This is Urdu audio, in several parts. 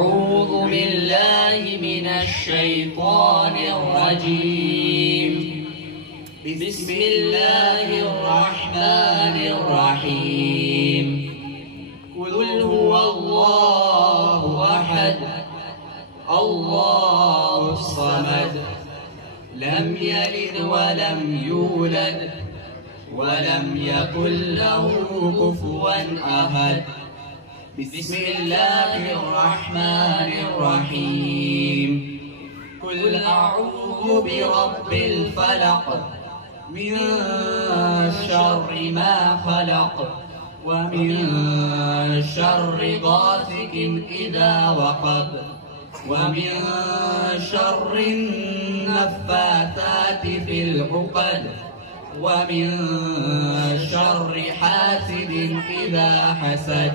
أعوذ بالله من الشيطان الرجيم. بسم الله الرحمن الرحيم. قل هو الله أحد الله الصمد لم يلد ولم يولد ولم يكن له كفوا أحد. بسم الله الرحمن الرحيم. قل أعوذ برب الفلق من شر ما خلق ومن شر غاسق إذا وقب ومن شر النفاثات في العقد ومن شر حاسد إذا حسد.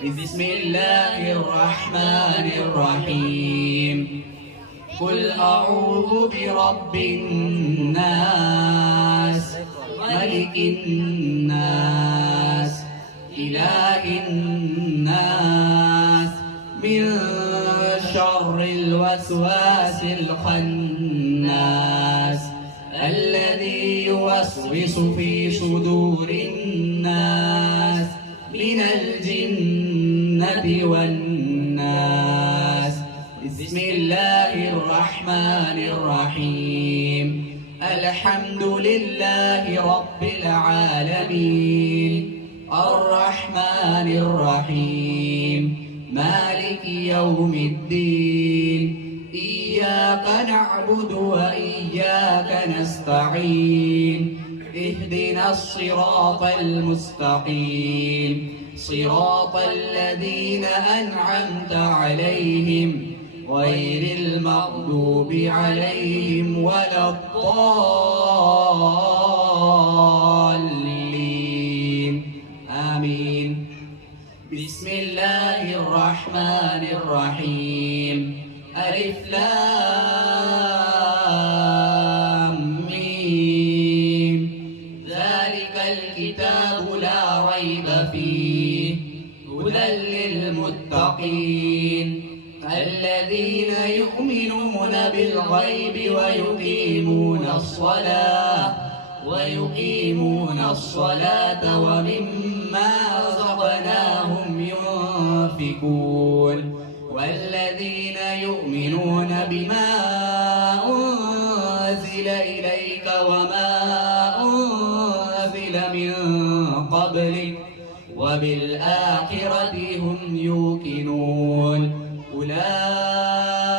بسم الله الرحمن الرحيم. قل أعوذ برب الناس ملك الناس إله الناس من شر الوسواس الخناس الذي يوسوس في صدور الناس من الجنة والناس. بسم الله الرحمن الرحيم. الحمد لله رب العالمين الرحمن الرحيم مالك يوم الدين. إياك نعبد وإياك نستعين. اهدنا الصراط المستقيم صراط الذين أنعمت عليهم غير المغضوب عليهم ولا الضالين آمين. بسم الله الرحمن الرحيم. ألف لام ميم. ذلك الكتاب لا ريب فيه هدى للمتقين الذين يؤمنون بالغيب ويقيمون الصلاة ومما رزقناهم ينفقون والذين يؤمنون بما أنزل إليك وما أنزل من قبلك وبالآخرة هم يوقنون. أولئك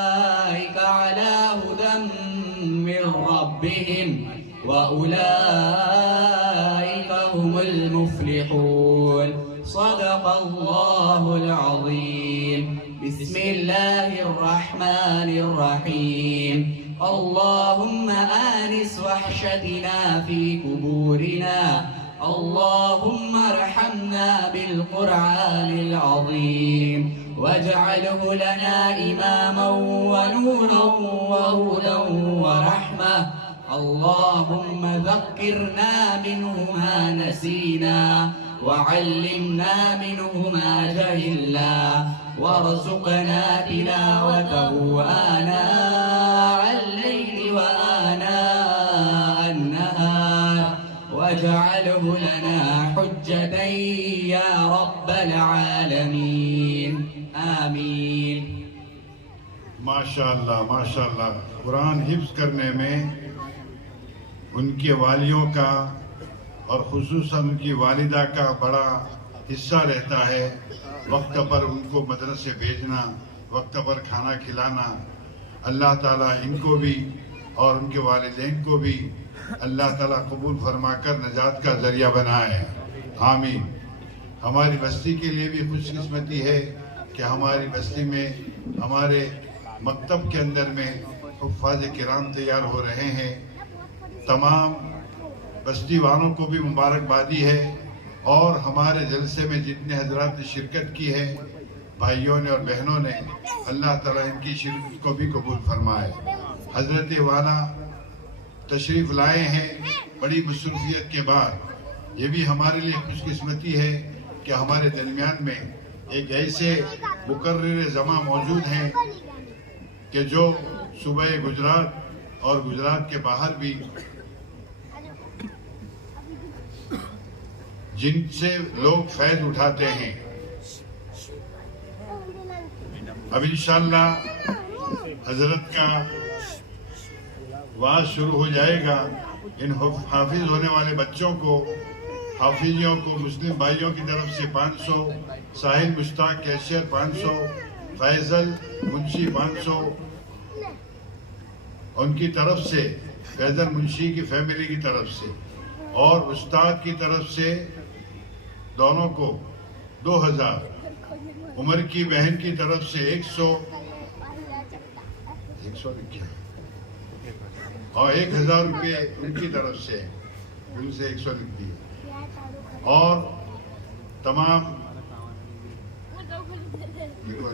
على هدى من ربهم وأولئك هم المفلحون. صدق الله العظيم. بسم الله الرحمن الرحيم. اللهم آنس وحشتنا في قبورنا. اللهم ارحمنا بالقرآن العظيم واجعله لنا إماما ونورا وهدى ورحمة. اللهم ذكرنا منه ما نسينا وعلمنا منه ما جهلنا وارزقنا تلاوته آناء الليل وآناء النهار واجعله لنا حجة يا رب العالمين آمين. ماشاءاللہ ماشاءاللہ. قرآن حفظ کرنے میں ان کے والیوں کا اور خصوصاً ان کی والدہ کا بڑا حصہ رہتا ہے. وقت پر ان کو مدرسے بھیجنا، وقت پر کھانا کھلانا. اللہ تعالیٰ ان کو بھی اور ان کے والدین کو بھی اللہ تعالیٰ قبول فرما کر نجات کا ذریعہ بنائے. آمین. ہماری بستی کے لیے بھی خوش قسمتی ہے کہ ہماری بستی میں ہمارے مکتب کے اندر میں حفاظ کرام تیار ہو رہے ہیں. تمام بستی والوں کو بھی مبارکبادی ہے اور ہمارے جلسے میں جتنے حضرات نے شرکت کی ہے بھائیوں نے اور بہنوں نے، اللہ تعالیٰ ان کی شرکت کو بھی قبول فرمائے. حضرت والا تشریف لائے ہیں بڑی مصروفیت کے بعد. یہ بھی ہمارے لیے خوش قسمتی ہے کہ ہمارے درمیان میں ایک ایسے مقرر جمع موجود ہیں کہ جو صوبہ گجرات اور گجرات کے باہر بھی جن سے لوگ فیض اٹھاتے ہیں. اب انشاءاللہ حضرت کا وعظ شروع ہو جائے گا. ان حافظ ہونے والے بچوں کو، حافظیوں کو مسلم بھائیوں کی طرف سے 500، ساحل مشتاق کیشر 500، فیضل منشی 500 ان کی طرف سے، فیضل منشی کی فیملی کی طرف سے، اور استاد کی طرف سے دونوں کو 2000، عمر کی بہن کی طرف سے 100 لکھا اور 1000 روپے ان کی طرف سے، ان سے 100 لکھ دیے. اور تمام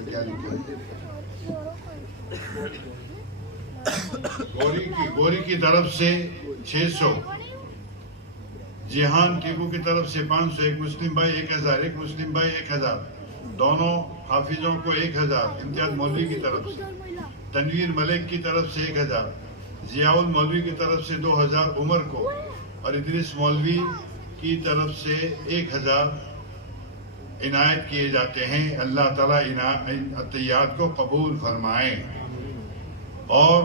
کیا لکھا گوری کی طرف سے 600، جہان ٹیپو کی طرف سے 500، ایک مسلم بھائی 1000، ایک مسلم بھائی 1000، دونوں حافظوں کو 1000. امتیاز مولوی کی طرف سے، تنویر ملک کی طرف سے 1000، ضیاء المولوی کی طرف سے 2000 عمر کو، اور ادریس مولوی کی طرف سے 1000 عنایت کیے جاتے ہیں. اللہ تعالیٰ ان عطیات کو قبول فرمائے اور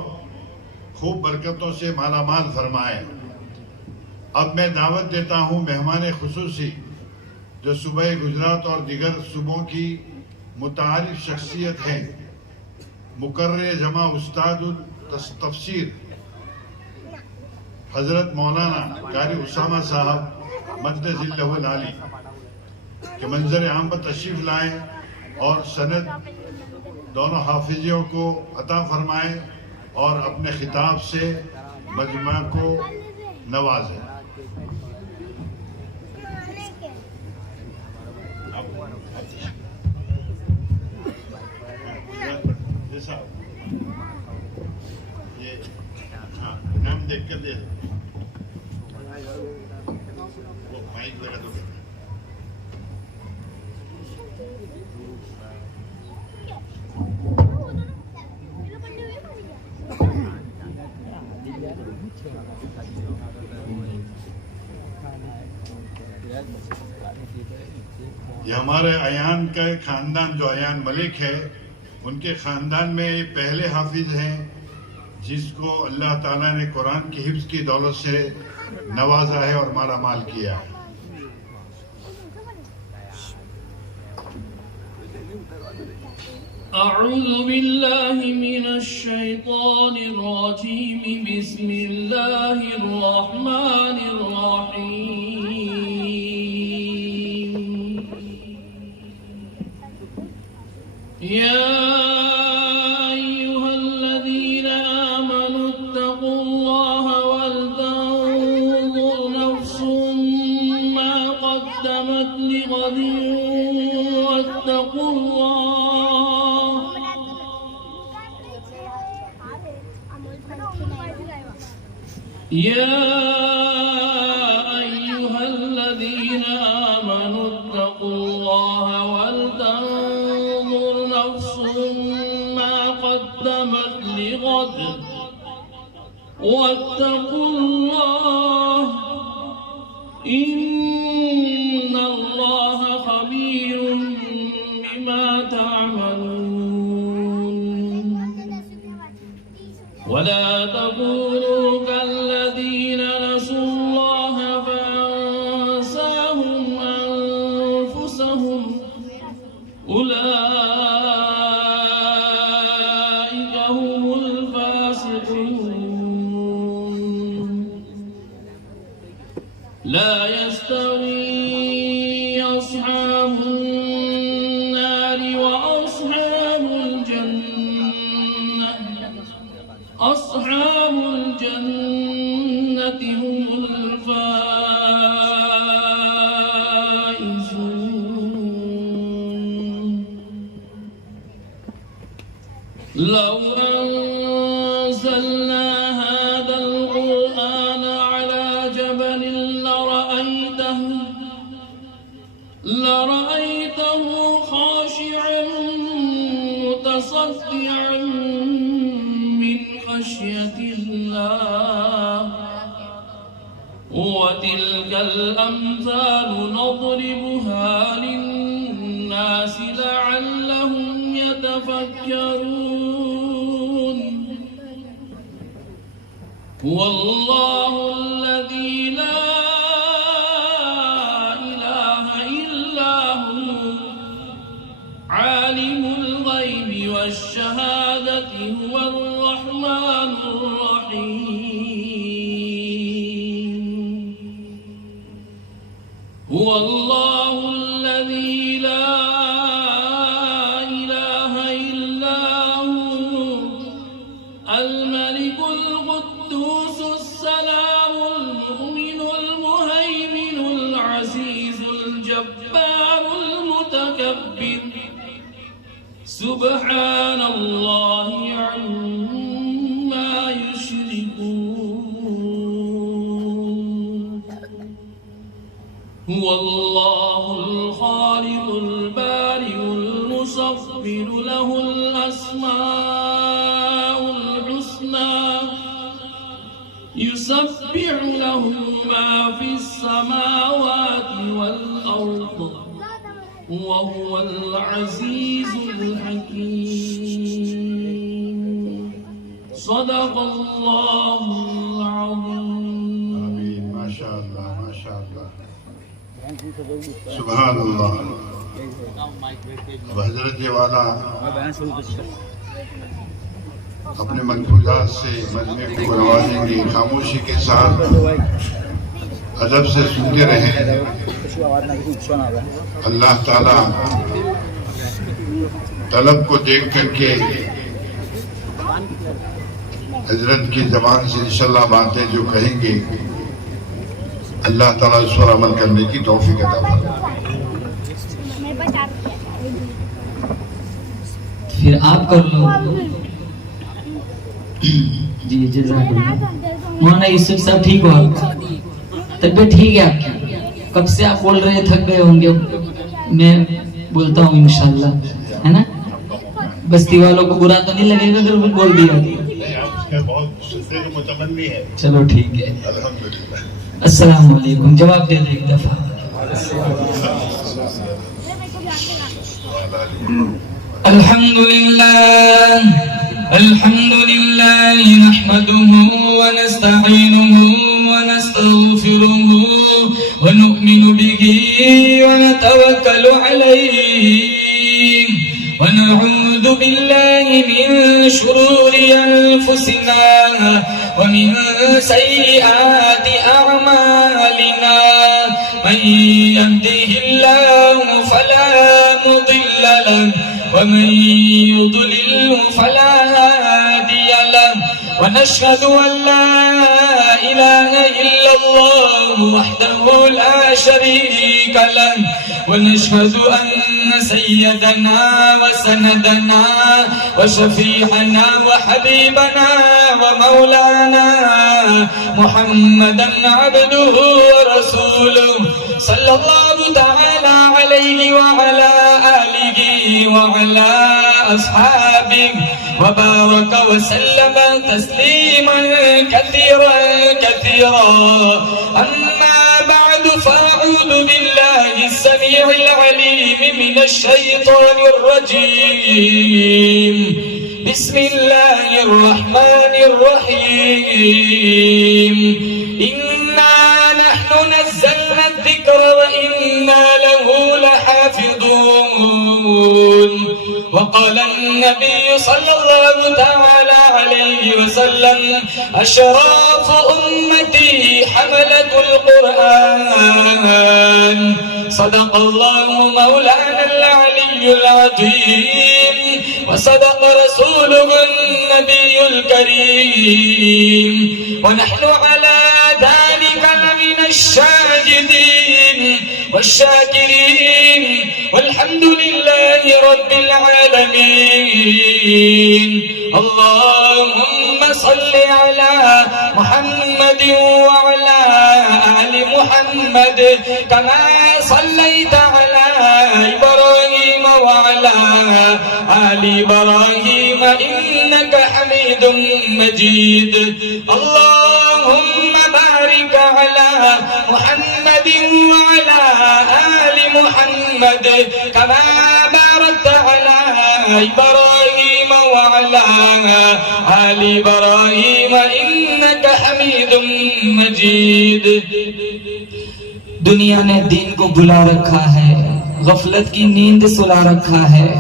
خوب برکتوں سے مالا مال فرمائے. اب میں دعوت دیتا ہوں مہمان خصوصی جو صوبہ گجرات اور دیگر صوبوں کی متعارف شخصیت ہیں، مقرر جمع استاد التفسیر حضرت مولانا قاری اسامہ صاحب مدد ذلہ العالی کہ منظر عام پر تشریف لائیں اور سند دونوں حافظیوں کو عطا فرمائیں اور اپنے خطاب سے مجمع کو نوازیں. نام دیکھ کر دے وہ مائک لگا دو. یہ ہمارے ایان کا خاندان جو ایان ملک ہے، ان کے خاندان میں یہ پہلے حافظ ہیں جس کو اللہ تعالیٰ نے قرآن کی حفظ کی دولت سے نوازا ہے اور مالا مال کیا ہے. اعوذ باللہ من الشیطان الرجیم، بسم اللہ الرحمن الرحیم. یا يا أيها الذين آمنوا اتقوا الله ولتنظر نفس ما قدمت لغد واتقوا الله إن الله خبير بما تعملون. ولا تقولوا كالذين نسوا الله فأنساهم أنفسهم أولئك هم الفاسقون. لا يستوي أصحاب النار وأصحاب الجنة، أصحاب الجنة هم الفائزون. لو أنزلنا هذا القرآن على جبل لرأيته خاشعا متصدعا من خشية الله وتلك الأمثال نضربها للناس لعلهم يتفكرون هو الله الذي لا إله إلا هو عالم الغيب والشهادة هو الرحمن الرحيم هو الله الذي لا إله إلا هو الملك القدوس السلام المؤمن المهيمن العزيز الجبار المتكبر سبحان الله عما يشركون هو الله الخالق البارئ المصور له الأسماء الحسنى يسبح له ما في السماوات والأرض وهو العزيز الحكيم صدق الله العظيم آمین. ماشاء اللہ ماشاء اللہ سبحان اللہ. اب حضرت والا اپنے ملفوظات سے مجمع کو نوازیں گے. خاموشی کے ساتھ ادب سے سنتے رہیں. اللہ تعالیٰ طلب کو دیکھ کر کے حضرت کی زبان سے انشاءاللہ باتیں جو کہیں گے اللہ تعالیٰ اس پر عمل کرنے کی توفیق عطا فرمائے. پھر آپ کر لو. جی جزاک اللہ. مولانا یوسف صاحب ٹھیک ہو آپ کا؟ طبیعت ٹھیک ہے آپ کی؟ کب سے آپ بول رہے تھک گئے ہوں گے. میں بولتا ہوں انشاءاللہ ہے نا. بستی والوں کو برا تو نہیں لگے گا اگر بول دیا. چلو ٹھیک ہے. السلام علیکم. جواب دے دیں ایک دفعہ. الحمد لله نحمده ونستعينه ونستغفره ونؤمن به ونتوكل عليه ونعوذ بالله من شرور أنفسنا ومن سيئات أعمالنا من يهده الله فلا مضل له ومن يضلل فلا هادي له ونشهد أن لا إله إلا الله وحده لا شريك له ونشهد أن سيدنا وسندنا وشفيعنا وحبيبنا ومولانا محمدا عبده ورسوله صلى الله تعالى عليه وعلى آله وعلى أصحابه وبارك وسلم تسليما كثيرا كثيرا. أما بعد فأعوذ بالله السميع العليم من الشيطان الرجيم. بسم الله الرحمن الرحيم. إنا نحن نزلنا الذكر وإنا له لحافظون. وقال النبي صلى الله تعالى عليه وسلم أشراف أمتي حملة القرآن. صدق الله مولانا العلي العظيم وصدق رسوله النبي الكريم ونحن على ذلك لمن الشاهدين والشاكرين والحمد لله رب العالمين. اللهم صل على محمد وعلى آل محمد كما صليت على إبراهيم وعلى آل إبراهيم إنك حميد مجيد اللهم بارك على محمد وعلى آل محمد كما باركت على إبراهيم وعلى آل إبراهيم إنك حميد مجيد. دنیا نے دین کو بلا رکھا ہے، غفلت کی نیند سلا رکھا ہے.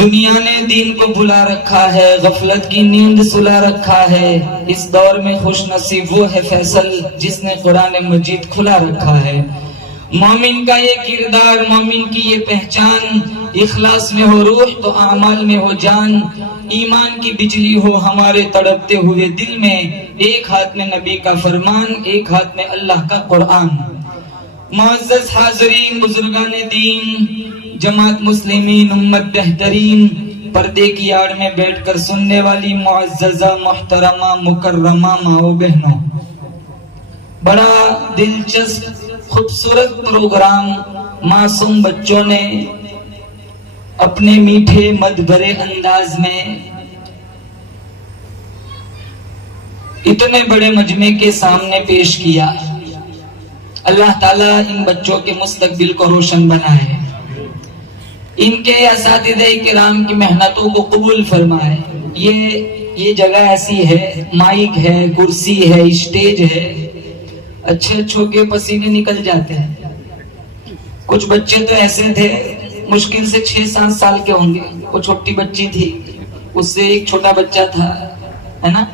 دنیا نے دین کو بلا رکھا ہے، غفلت کی نیند سلا رکھا ہے. اس دور میں خوش نصیب وہ ہے فیصل جس نے قرآن مجید کھلا رکھا ہے. مومن کا یہ کردار، مومن کی یہ پہچان، اخلاص میں ہو روح تو اعمال میں ہو جان. ایمان کی بجلی ہو ہمارے تڑپتے ہوئے دل میں، ایک ہاتھ میں نبی کا فرمان، ایک ہاتھ میں اللہ کا قرآن. معزز حاضرین، بزرگان دین، جماعت مسلمین، امت بہترین، پردے کی آڑ میں بیٹھ کر سننے والی معززہ محترمہ مکرمہ ماؤں بہنوں، بڑا دلچسپ خوبصورت پروگرام معصوم بچوں نے اپنے میٹھے مد بھرے انداز میں اتنے بڑے مجمع کے سامنے پیش کیا. اللہ تعالیٰ ان بچوں کے مستقبل کو روشن بنائے، ان کے اساتذہ کرام کی محنتوں کو قبول فرمائے. یہ جگہ ایسی ہے، مائک ہے، کرسی ہے، اسٹیج ہے، اچھے اچھوں کے پسینے نکل جاتے ہیں. کچھ بچے تو ایسے تھے مشکل سے 6-7 سال کے ہوں گے. وہ چھوٹی بچی تھی، اس سے ایک چھوٹا بچہ تھا، ہے نا.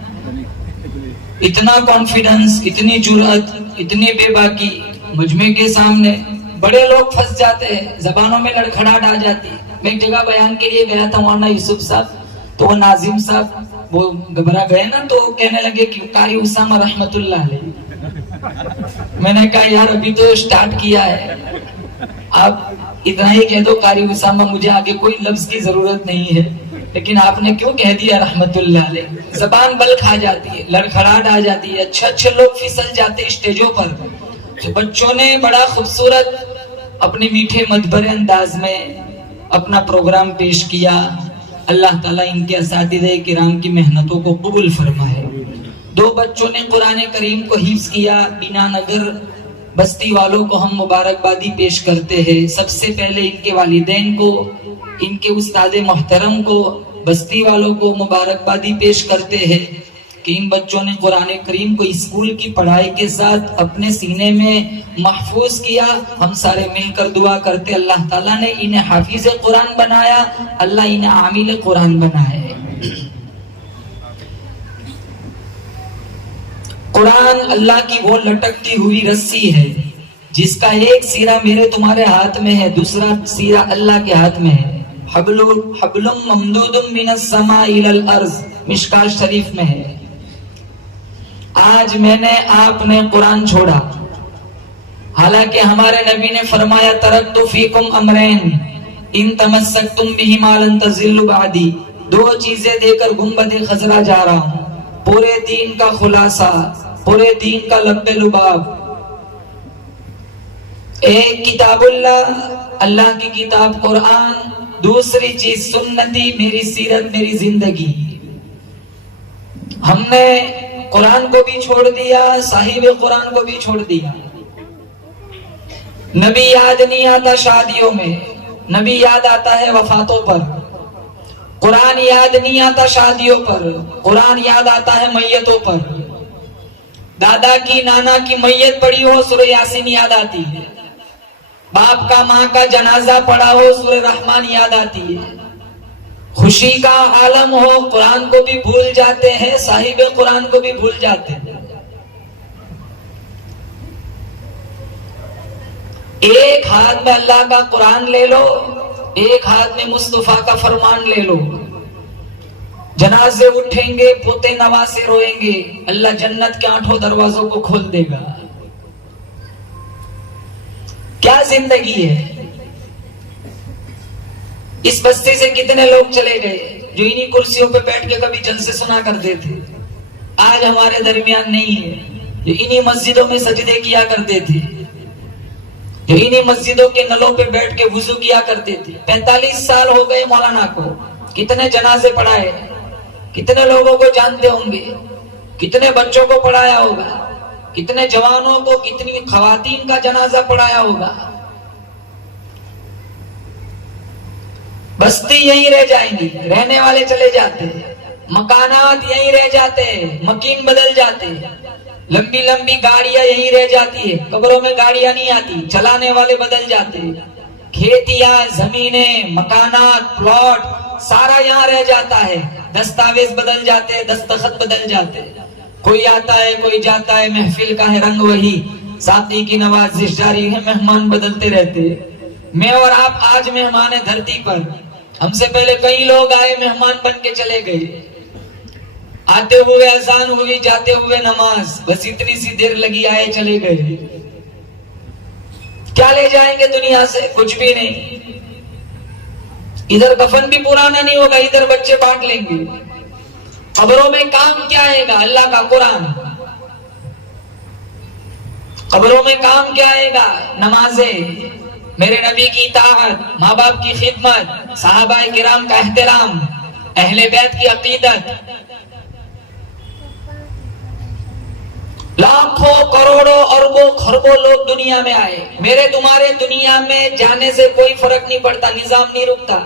اتنا کانفیڈنس، اتنی جرأت، اتنی بے باکی مجمع کے سامنے. بڑے لوگ پھنس جاتے ہیں، زبانوں میں لڑکھڑاہٹ آ جاتی. میں ایک جگہ بیان کے لیے گیا تھا، مولانا یوسف صاحب، تو وہ ناظم صاحب وہ گھبرا گئے نا، تو کہنے لگے کہ قاری اسامہ رحمت اللہ علیہ. میں نے کہا یار ابھی تو سٹارٹ کیا ہے، آپ اتنا ہی کہہ دو قاری اسامہ، مجھے آگے کوئی لفظ کی ضرورت نہیں ہے. لیکن آپ نے کیوں کہہ دیا رحمت اللہ علیہ؟ زبان بل کھا جاتی ہے، لڑکھڑاہٹ آ جاتی ہے، اچھے لوگ پھسل جاتے اسٹیجوں پر. تو بچوں نے بڑا خوبصورت اپنے میٹھے مدبرے انداز میں اپنا پروگرام پیش کیا. اللہ تعالیٰ ان کے اساتذہ کرام کی محنتوں کو قبول فرمائے. 2 بچوں نے قرآن کریم کو حفظ کیا. بینا نگر بستی والوں کو ہم مبارکبادی پیش کرتے ہیں. سب سے پہلے ان کے والدین کو، ان کے استاد محترم کو، بستی والوں کو مبارکبادی پیش کرتے ہیں کہ ان بچوں نے قرآن کریم کو اسکول کی پڑھائی کے ساتھ اپنے سینے میں محفوظ کیا. ہم سارے مل کر دعا کرتے اللہ تعالیٰ نے انہیں حافظ قرآن بنایا، اللہ انہیں عامل قرآن بنائے. قرآن اللہ کی وہ لٹکتی ہوئی رسی ہے جس کا ایک سیرا میرے تمہارے ہاتھ میں ہے، دوسرا سیرا اللہ کے ہاتھ میں ہے. حبل ممدود من السماء الى الارض، مشکات شریف میں ہے. آج میں نے آپ نے قرآن چھوڑا، حالانکہ ہمارے نبی نے فرمایا ترکت فیکم امرین ان تمسکتم بہما لن تضلوا بعدی. 2 چیزیں دے کر گنبد خضرا جا رہا ہوں، پورے دین کا خلاصہ، پورے دین کا لب لباب. ایک کتاب اللہ، اللہ کی کتاب قرآن، دوسری چیز سنتی، میری سیرت، میری زندگی. ہم نے قرآن کو بھی چھوڑ دیا، صاحب قرآن کو بھی چھوڑ دیا. نبی یاد نہیں آتا شادیوں میں، نبی یاد آتا ہے وفاتوں پر. قرآن یاد نہیں آتا شادیوں پر، قرآن یاد آتا ہے میتوں پر. دادا کی نانا کی میت پڑی ہو سورہ یاسین یاد آتی ہے، باپ کا ماں کا جنازہ پڑا ہو سورہ رحمان یاد آتی ہے. خوشی کا عالم ہو قرآن کو بھی بھول جاتے ہیں، صاحب قرآن کو بھی بھول جاتے ہیں. ایک ہاتھ میں اللہ کا قرآن لے لو، ایک ہاتھ میں مصطفیٰ کا فرمان لے لو. جنازے اٹھیں گے، پوتے نواسے روئیں گے، اللہ جنت کے 8 دروازوں کو کھول دے گا. کیا زندگی ہے؟ اس بستی سے کتنے لوگ چلے گئے جو انہی کرسیوں پہ بیٹھ کے کبھی جلسے سنا کرتے تھے، آج ہمارے درمیان نہیں ہے. جو انہی مسجدوں میں سجدے کیا کرتے تھے، جو انہی مسجدوں کے نلوں پہ بیٹھ کے وضو کیا کرتے تھے. 45 سال ہو گئے مولانا کو، کتنے جنازے پڑھائے, کتنے لوگوں کو جانتے ہوں گے, کتنے بچوں کو پڑھایا ہوگا, کتنے جوانوں کو, کتنی خواتین کا جنازہ پڑھایا ہوگا. بستی یہیں رہ جائیں گی, رہنے والے چلے جاتے, مکانات یہیں رہ جاتے, مکین بدل جاتے, لمبی لمبی گاڑیاں یہیں رہ جاتی ہے, قبروں میں گاڑیاں نہیں آتی, چلانے والے بدل جاتے, کھیتیاں, زمینیں, مکانات, پلاٹ سارا یہاں رہ جاتا ہے, دستاویز بدل جاتے, دستخط بدل جاتے, کوئی آتا ہے کوئی جاتا ہے, محفل کا ہے رنگ وہی, ساقی کی نوازش جاری ہے, مہمان بدلتے رہتے. میں اور آپ آج مہمان ہیں دھرتی پر, ہم سے پہلے کئی لوگ آئے مہمان بن کے چلے گئے, آتے ہوئے اذان ہوئی, جاتے ہوئے نماز, بس اتنی سی دیر لگی, آئے چلے گئے. کیا لے جائیں گے دنیا سے؟ کچھ بھی نہیں. ادھر کفن بھی پرانا نہیں ہوگا, ادھر بچے بانٹ لیں گے. قبروں میں کام کیا آئے گا؟ اللہ کا قرآن. قبروں میں کام کیا آئے گا؟ نمازیں, میرے نبی کی اطاعت, ماں باپ کی خدمت, صحابہ کرام کا احترام, اہل بیت کی عقیدت. لاکھوں کروڑوں اربوں خربوں لوگ دنیا میں آئے, میرے تمہارے دنیا میں جانے سے کوئی فرق نہیں پڑتا, نظام نہیں رکتا.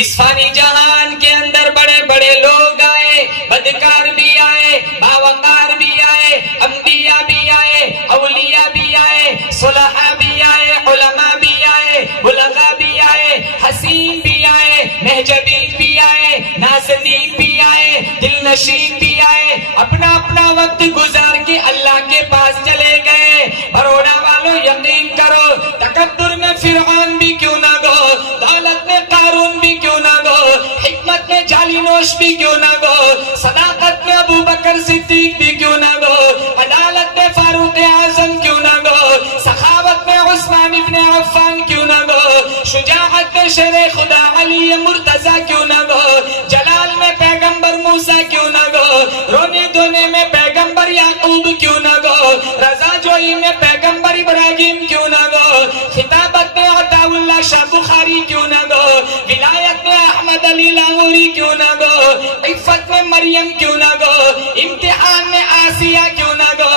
اس فانی جہان کے اندر بڑے بڑے لوگ آئے, بدکار بھی آئے, باوقار بھی آئے, انبیاء بھی آئے, اولیاء بھی آئے, صلحاء بھی آئے, علماء بھی آئے, بلغاء بھی آئے, حسین بھی آئے, محجبین بھی آئے, نازنین بھی آئے, دل نشین بھی آئے, اپنا اپنا وقت گزار کے اللہ کے پاس چلے گئے. بروڑا والوں یقین کرو, تکبر میں فرعون بھی کیوں نہ گو, دولت میں قارون بھی کیوں نہ گو, حکمت میں جعلی نوش بھی کیوں نہ گو, صداقت میں ابو بکر صدیق بھی کیوں نہ گو, عدالت میں فاروق اعظم کیوں نہ گو, سخاوت میں عثمان ابن عفان کیوں نہ گو, شجاعت میں شیر خدا علی مرتضی کیوں نہ گو, جلال میں پیغمبر موسیٰ کیوں نہ گو, رونے دھونے میں پیغمبر یعقوب کیوں نہ گو, رضا جوئی میں پیغمبر ابراہیم کیوں نہ گو, خطابت میں عطا اللہ شاہ بخاری کیوں نہ گو, ولایت میں احمد علی لاہوری کیوں نہ گو, عفت میں مریم کیوں نہ گو, امتحان میں آسیہ کیوں نہ گو,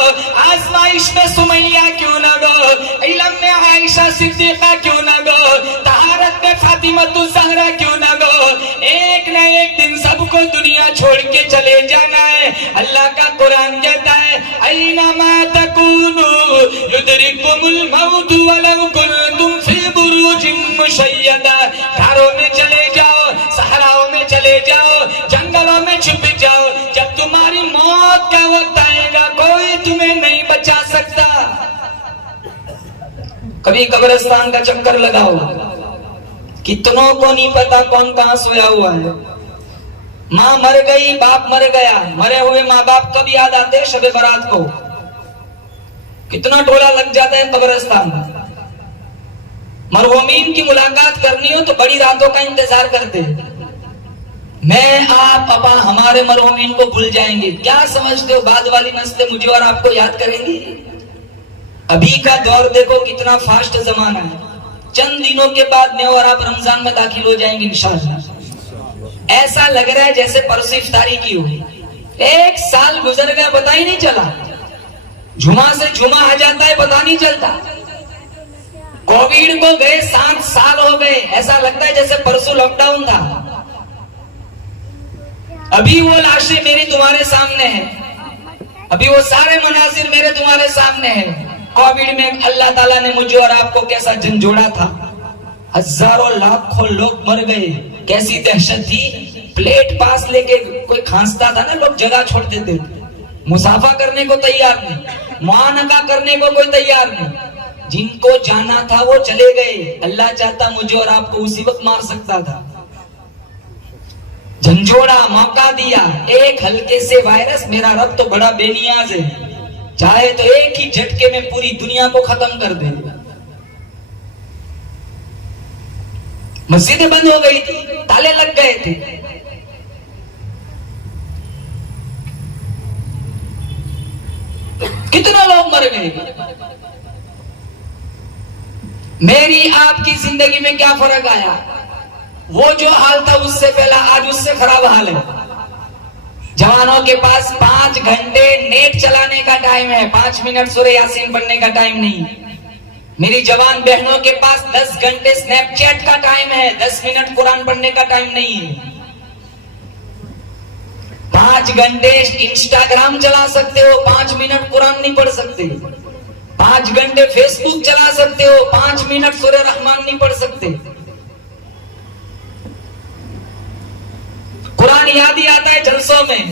آزمائش میں سمیہ کیوں نہ گو, علم میں عائشہ صدیقہ کیوں نہ گو, طہارت میں فاطمۃ الزہرا کیوں نہ گو. ایک نہ ایک دن سب کو دنیا چھوڑ کے چلے جانا ہے. اللہ کا قرآن کہتا ہے, اینما تکونوا یدرککم الموت ولو کنتم فی بروج مشیدہ. گھروں میں چلے جاؤ, صحراؤں میں چلے جاؤ, جنگلوں میں چھپ جاؤ, جب تمہاری موت کا وقت آئے گا کوئی تمہیں نہیں بچا سکتا. کبھی قبرستان کا چکر لگاؤ, کتنوں کو نہیں پتا کون کہاں سویا ہوا ہے. ماں مر گئی, باپ مر گیا, مرے ہوئے ماں باپ کب یاد آتے؟ شب برات کو. کتنا ٹولہ لگ جاتا ہے قبرستان. مرحومین کی ملاقات کرنی ہو تو بڑی راتوں کا انتظار کرتے. میں آپ پاپا ہمارے مرحومین کو بھول جائیں گے, کیا سمجھتے ہو بعد والی نسلیں مجھے اور آپ کو یاد کریں گی؟ ابھی کا دور دیکھو کتنا فاسٹ زمانہ ہے. چند دنوں کے بعد میں اور آپ رمضان میں داخل ہو جائیں گے انشاءاللہ. ایسا لگ رہا ہے جیسے پرسوں افطاری کی ہو. ایک سال گزر گیا پتہ ہی نہیں چلا, جمعہ سے جمعہ آ جاتا ہے پتہ نہیں چلتا. کوویڈ کو گئے 7 سال ہو گئے, ایسا لگتا ہے جیسے پرسوں لاک ڈاؤن تھا. ابھی وہ لاشیں میری تمہارے سامنے ہیں, ابھی وہ سارے مناظر میرے تمہارے سامنے ہیں. کوویڈ میں اللہ تعالیٰ نے مجھے اور آپ کو کیسا جھنجھوڑا تھا, ہزاروں لاکھوں لوگ مر گئے. کیسی دہشت تھی, پلیٹ پاس لے کے کوئی کھانستا تھا نا, لوگ جگہ چھوڑ دیتے تھے. مسافہ کرنے کو تیار نہیں, معانقہ کرنے کو کوئی تیار نہیں. جن کو جانا تھا وہ چلے گئے. اللہ چاہتا مجھے اور آپ کو اسی وقت مار سکتا تھا. جھنجھوڑا, موقع دیا. ایک ہلکے سے وائرس, میرا رب تو بڑا بے نیاز ہے, چاہے تو ایک ہی جھٹکے میں پوری دنیا کو ختم کر دے. مسجدیں بند ہو گئی تھی, تالے لگ گئے تھے. کتنا لوگ مر گئے. میری آپ کی زندگی میں کیا فرق آیا؟ وہ جو حال تھا اس سے پہلا آج اس سے خراب حال ہے. جوانوں کے پاس 5 گھنٹے نیٹ چلانے کا ٹائم ہے, 5 منٹ سورہ یاسین پڑھنے کا ٹائم نہیں. میری جوان بہنوں کے پاس 10 گھنٹے سنیپ چیٹ کا ٹائم ہے, 10 منٹ قرآن پڑھنے کا ٹائم نہیں ہے. 5 گھنٹے انسٹاگرام چلا سکتے ہو, 5 منٹ قرآن نہیں پڑھ سکتے. 5 گھنٹے فیس بک چلا سکتے ہو, 5 منٹ سورہ رحمان نہیں پڑھ سکتے. قرآن یاد ہی آتا ہے جلسوں میں,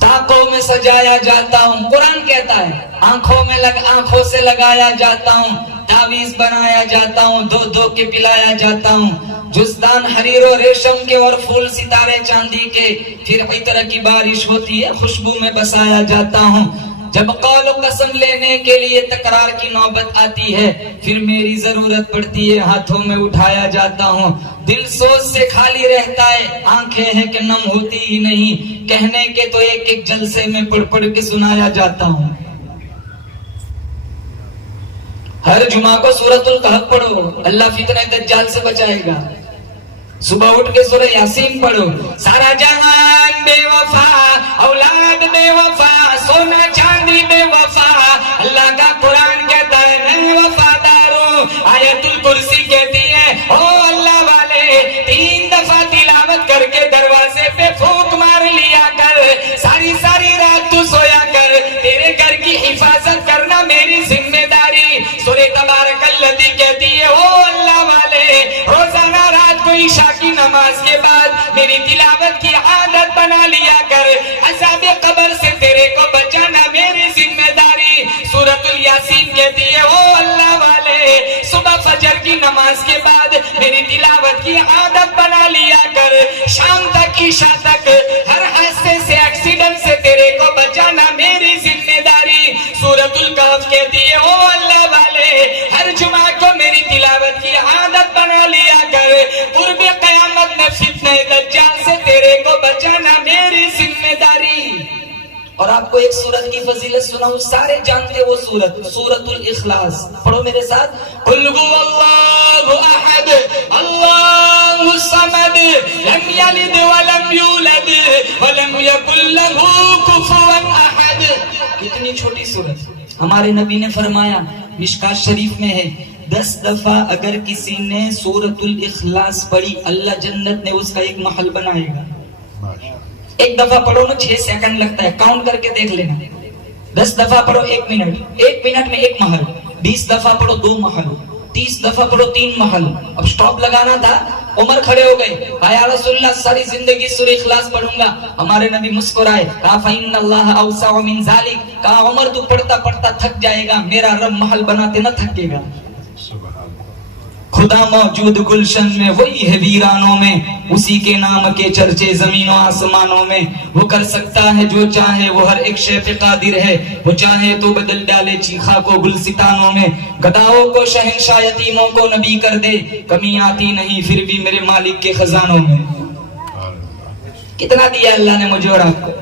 تاکوں میں سجایا جاتا ہوں. قرآن کہتا ہے آنکھوں سے لگایا جاتا ہوں, تعویذ بنایا جاتا ہوں, دو کے پلایا جاتا ہوں. جزدان حریر و ریشم کے اور پھول ستارے چاندی کے, پھر عطر کی بارش ہوتی ہے, خوشبو میں بسایا جاتا ہوں. جب قول و قسم لینے کے لیے تکرار کی نوبت آتی ہے, پھر میری ضرورت پڑتی ہے, ہاتھوں میں اٹھایا جاتا ہوں. دل سوچ سے خالی رہتا ہے, آنکھیں ہیں کہ نم ہوتی ہی نہیں, کہنے کے تو ایک ایک جلسے میں پڑھ کے سنایا جاتا ہوں. ہر جمعہ کو سورۃ الکہف پڑھو, اللہ فتنہ دجال سے بچائے گا. صبح اٹھ کے سورہ یاسین پڑھو. سارا جہان بے وفا, اولاد بے وفا, سونا چاندی بے وفا, اللہ کا قرآن کہتا ہے میں وفادار ہوں. آیت الکرسی کہتی ہے او اللہ والے 3 دفعہ تلاوت کر کے دروازے پہ پھونک مار لیا کر, ساری رات تو سویا کر, تیرے گھر کی حفاظت کرنا میری ذمہ داری. سورہ تبارک الذی کہتی ہے او اللہ والے روزانہ رات کو عشاء کی نماز کے بعد میری تلاوت کی عادت بنا لیا کر, عذاب قبر سے تیرے کو بچانا میری ذمہ داری. سورۃ الیاسین کہتی ہے او اللہ والے صبح فجر کی نماز کے بعد میری تلاوت کی عادت بنا لیا کر, شام تک عشاء تک ہر حادثے سے ایکسیڈنٹ سے تیرے کو بچانا میری ذمہ داری. سورۃ الکہف کہتی ہے او اللہ والے ہر جمعہ کو میری تلاوت کی عادت بنا لیا کر, قرب قیامت میں فتنہ دجال سے تیرے کو بچانا میری ذمہ داری. اور آپ کو ایک سورت کی فضیلت سناؤں, سارے جانتے وہ سورت, سورۃ الاخلاص. پڑھو میرے ساتھ, قل هو اللہ احد اللہ الصمد لم یلد ولم یولد ولم یکن لہ کفوا احد. کتنی چھوٹی سورت. ہمارے نبی نے فرمایا, مشکات شریف میں ہے, 10 دفعہ اگر کسی نے سورۃ الاخلاص پڑھی اللہ جنت میں اس کا ایک محل بنائے گا. ایک دفعہ پڑھو نا 6 سیکنڈ لگتا ہے, کاؤنٹ کر کے دیکھ لینا. 10 دفعہ پڑھو 1 منٹ, 1 منٹ میں 1 محل. 20 دفعہ پڑھو 2 محل, 30 دفعہ پڑھو 3 محل. اب سٹاپ لگانا تھا, عمر کھڑے ہو گئے, یا رسول اللہ ساری زندگی سورہ اخلاص پڑھوں گا. ہمارے نبی مسکرائے, کہا فإن اللہ اوسع من ذلک, کہا عمر تو پڑھتا پڑھتا تھک جائے گا, میرا رب محل بناتے نہ تھکے گا. خدا موجود گلشن میں وہی ہے ویرانوں میں, اسی کے نام کے چرچے زمین و آسمانوں میں. وہ کر سکتا ہے جو چاہے, وہ ہر ایک شے پہ قادر ہے, وہ چاہے تو بدل ڈالے چیخا کو گلستانوں میں. گداؤں کو شہنشاہ, یتیموں کو نبی کر دے, کمی آتی نہیں پھر بھی میرے مالک کے خزانوں میں. کتنا دیا اللہ نے مجھے اور آپ کو.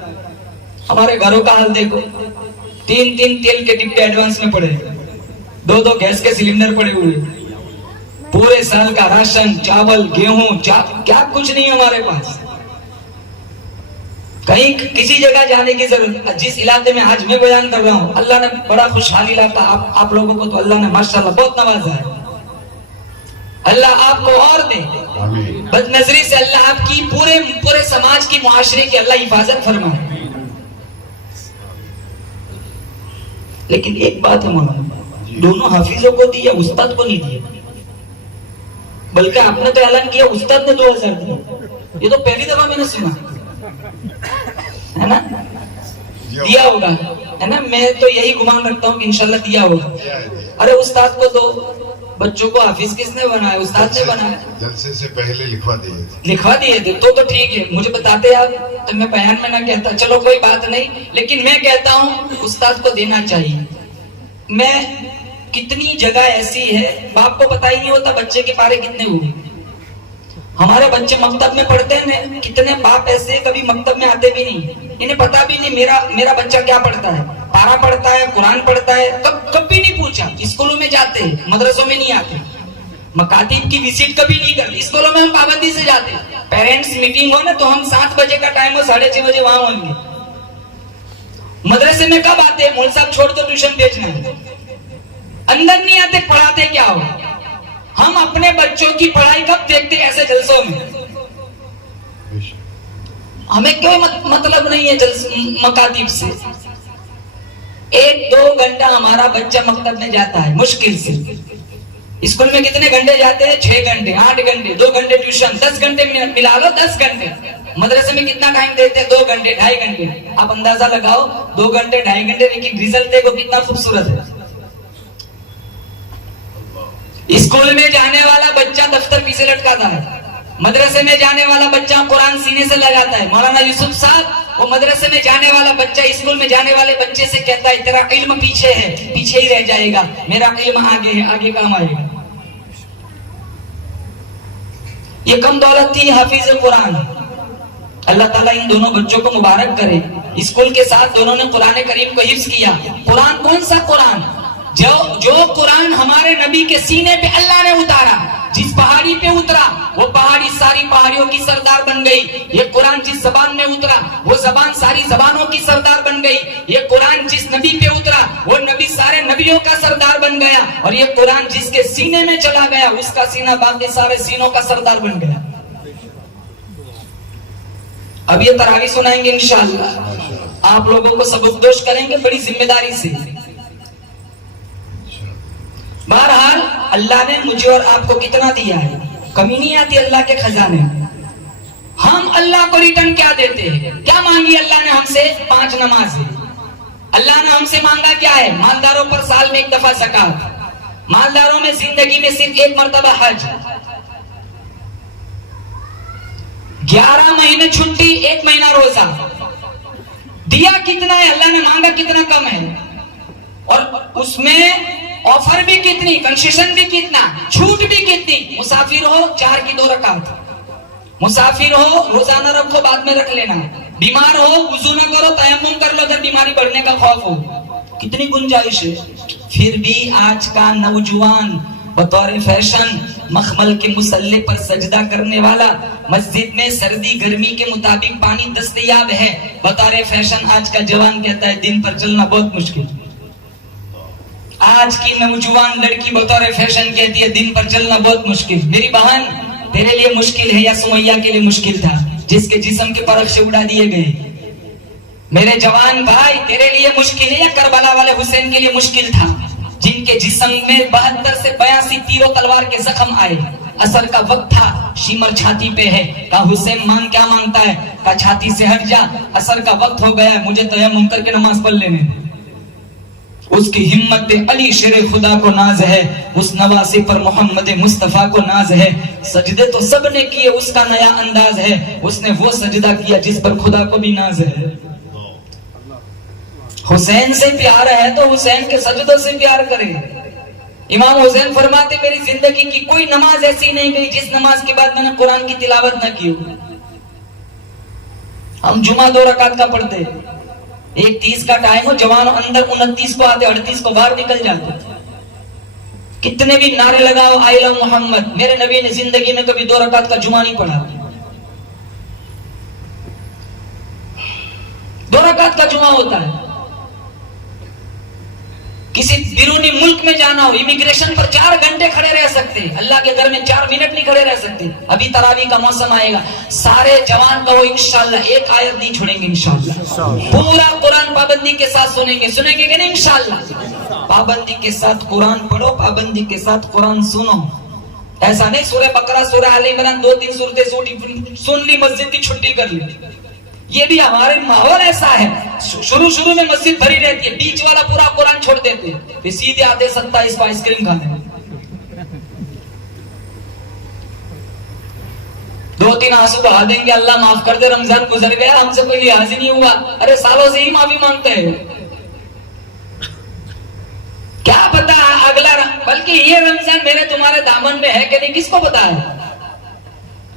ہمارے گھروں کا حال دیکھو, 3 تیل کے ڈبے ایڈوانس میں پڑے, 2 گیس کے سلنڈر پڑے ہوئے, پورے سال کا راشن, چاول, گیہوں, کیا کچھ نہیں ہمارے پاس. کہیں کسی جگہ جانے کی ضرورت. جس علاقے میں آج میں بیان کر رہا ہوں, اللہ نے بڑا خوشحالی علاقہ, آپ لوگوں کو تو اللہ نے ماشاءاللہ بہت نوازا ہے. اللہ آپ کو اور دے, بد نظری سے اللہ آپ کی پورے سماج کی, معاشرے کی اللہ حفاظت فرمائے. لیکن ایک بات ہے مولانا, دونوں حافظوں کو دیا, استاد کو نہیں دیا. بلکہ آپ نے تو اعلان کیا استاد نے 2000 دیا. یہ تو پہلی دفعہ میں نے سنا ہے نا. دیا ہوگا ہے نا, میں تو یہی گمان رکھتا ہوں کہ انشاءاللہ دیا ہوگا. ارے استاد کو دو, بچوں کو حافظ کس نے بنایا, استاد نے بنایا. جلسے سے پہلے لکھوا دیے تھے تو ٹھیک ہے, مجھے بتاتے آپ تو میں بیان میں نہ کہتا, چلو کوئی بات نہیں. لیکن میں کہتا ہوں استاد کو دینا چاہیے. میں کتنی جگہ ایسی ہے باپ کو پتہ ہی نہیں ہوتا بچے کے پارے کتنے ہوئے. ہمارے بچے مکتب میں پڑھتے ہیں, کتنے باپ ایسے کبھی مکتب میں آتے بھی نہیں, انہیں پتا بھی نہیں میرا بچہ کیا پڑھتا ہے, پارا پڑھتا ہے, قرآن پڑھتا ہے, کبھی نہیں پوچھا. اسکولوں میں جاتے ہیں, مدرسوں میں نہیں آتے. مکاتب کی وزٹ کبھی نہیں کرتے. اسکولوں میں ہم پابندی سے جاتے ہیں. پیرنٹس میٹنگ ہو نا تو ہم 7 بجے کا ٹائم ہو 6:30 بجے وہاں ہوں گے. مدرسے میں کب آتے ہیں؟ مول صاحب چھوڑ دو ٹیوشن بھیجنا ہے. اندر نہیں آتے پڑھاتے کیا ہو. ہم اپنے بچوں کی پڑھائی کب دیکھتے ہیں؟ ایسے جلسوں میں. ہمیں کوئی مطلب نہیں ہے مکاتب سے. 1-2 گھنٹہ ہمارا بچہ مکتب میں جاتا ہے مشکل سے. اسکول میں کتنے گھنٹے جاتے ہیں؟ 6 گھنٹے 8 گھنٹے 2 گھنٹے ٹیوشن 10 گھنٹے ملا لو 10 گھنٹے. مدرسے میں کتنا ٹائم دیتے ہیں؟ 2 گھنٹے 2.5 گھنٹے. آپ اندازہ لگاؤ 2 گھنٹے 2.5 گھنٹے لیکن رزلٹ دیکھو کتنا خوبصورت ہے. اسکول میں جانے والا بچہ دفتر پیچھے لٹکاتا ہے. مدرسے میں جانے والا بچہ قرآن سینے سے لگاتا ہے. مولانا یوسف صاحب وہ مدرسے میں جانے والا بچہ اسکول میں جانے والے بچے سے کہتا ہے تیرا علم پیچھے ہے, پیچھے ہی رہ جائے گا, میرا علم آگے ہے, آگے کام آئے گا. یہ کم دولت تھی حافظ قرآن. اللہ تعالیٰ ان دونوں بچوں کو مبارک کرے. اسکول کے ساتھ دونوں نے قرآن کریم کو حفظ کیا. قرآن کون سا قرآن؟ جو قرآن ہمارے نبی کے سینے پہ اللہ نے اتارا, جس پہاڑی پہ اترا وہ پہاڑی ساری پہاڑیوں کی سردار بن گئی. یہ قرآن جس زبان میں اترا وہ زبان ساری زبانوں کی سردار بن گئی. یہ قرآن جس نبی پہ اترا وہ نبی سارے نبیوں کا سردار بن گیا. اور یہ قرآن جس کے سینے میں چلا گیا اس کا سینہ باقی سارے سینوں کا سردار بن گیا. اب یہ تراویح سنائیں گے انشاءاللہ. آپ لوگوں کو سبق دوش کریں گے بڑی ذمہ داری سے. بہرحال اللہ نے مجھے اور آپ کو کتنا دیا ہے, کمی نہیں آتی اللہ کے خزانے. ہم اللہ کو ریٹرن کیا دیتے ہیں؟ کیا مانگی اللہ نے ہم سے؟ 5 نمازیں. اللہ نے ہم سے مانگا کیا ہے؟ مالداروں پر سال میں 1 دفعہ زکات, مالداروں میں زندگی میں صرف 1 مرتبہ حج, 11 مہینے چھٹی, 1 مہینہ روزہ. دیا کتنا ہے؟ اللہ نے مانگا کتنا کم ہے. اور اس میں آفر بھی کتنی, کنسیشن بھی کتنا, چھوٹ بھی کتنی. مسافر ہو 4 کی 2 رکعت, مسافر ہو روزانہ رکھو بعد میں رکھ لینا, بیمار ہو وضو نہ کرو تیمم کر لو اگر بیماری بڑھنے کا خوف ہو. کتنی گنجائش ہے. پھر بھی آج کا نوجوان بطور فیشن مخمل کے مسلح پر سجدہ کرنے والا, مسجد میں سردی گرمی کے مطابق پانی دستیاب ہے, بطور فیشن آج کا جوان کہتا ہے دن پر چلنا بہت مشکل. آج کی نوجوان لڑکی بطور فیشن کہتی ہے دن پر چلنا بہت مشکل. میری بہن تیرے لیے مشکل ہے یا سمیہ کے لیے مشکل تھا جس کے جسم کے پرخ سے اڑا دیے گئے؟ میرے جوان بھائی تیرے لیے مشکل ہے یا کربلا والے حسین کے لیے مشکل تھا جن کے جسم میں 72 سے 82 تیر و تلوار کے زخم آئے؟ اثر کا وقت تھا, شیمر چھاتی پہ ہے. کہا حسین مانگ کیا مانگتا ہے؟ کہا چھاتی سے ہٹ جا, اثر کا وقت ہو گیا ہے, مجھے تیمم کر کے نماز پڑھ لینے. اس کی ہمت پہ علی شیر خدا کو ناز ہے, اس نواسی پر محمد مصطفیٰ کو ناز ہے. سجدے تو سب نے کیے, اس کا نیا انداز ہے, اس نے وہ سجدہ کیا جس پر خدا کو بھی ناز ہے. حسین سے پیار ہے تو حسین کے سجدوں سے پیار کرے. امام حسین فرماتے میری زندگی کی کوئی نماز ایسی نہیں گئی جس نماز کے بعد میں نے قرآن کی تلاوت نہ کی ہو. ہم جمعہ 2 رکعت کا پڑھتے, 1:30 کا ٹائم ہو, جوانوں اندر 29 کو آتے, 38 کو باہر نکل جاتے. کتنے بھی نعرے لگاؤ آئی لو محمد, میرے نبی نے زندگی میں کبھی 2 رکعت کا جمعہ نہیں پڑھا. 2 رکعت کا جمعہ ہوتا ہے. کسی بیرونی ملک میں جانا ہو, امیگریشن پر 4 گھنٹے کھڑے رہ سکتے, اللہ کے گھر میں 4 منٹ نہیں کھڑے رہ سکتے. ابھی تراویح کا موسم آئے گا, سارے جوان کہو انشاءاللہ 1 آیت نہیں چھوڑیں گے انشاءاللہ. پورا قرآن پابندی کے ساتھ سنیں گے کہ نہیں انشاءاللہ. پابندی کے ساتھ قرآن پڑھو, پابندی کے ساتھ قرآن سنو. ایسا نہیں سورہ بقرہ سورہ آل عمران 2-3 سورتیں سن لی مسجد کی چھٹی کر لی. یہ بھی ہمارے ماحول ایسا ہے, شروع میں مسجد بھری رہتی ہے, بیچ والا پورا قرآن چھوڑ دیتے ہیں, پھر سیدھے آتے 27 کو آئس کریم کھانے. 2-3 آنسو بہا دیں گے, اللہ معاف کر دے رمضان گزر گیا, ہم سے کوئی لحاظ نہیں ہوا. ارے سالوں سے ہی معافی مانگتے ہیں, کیا پتا اگلا, بلکہ یہ رمضان میرے تمہارے دامن میں ہے کہ نہیں کس کو پتا ہے.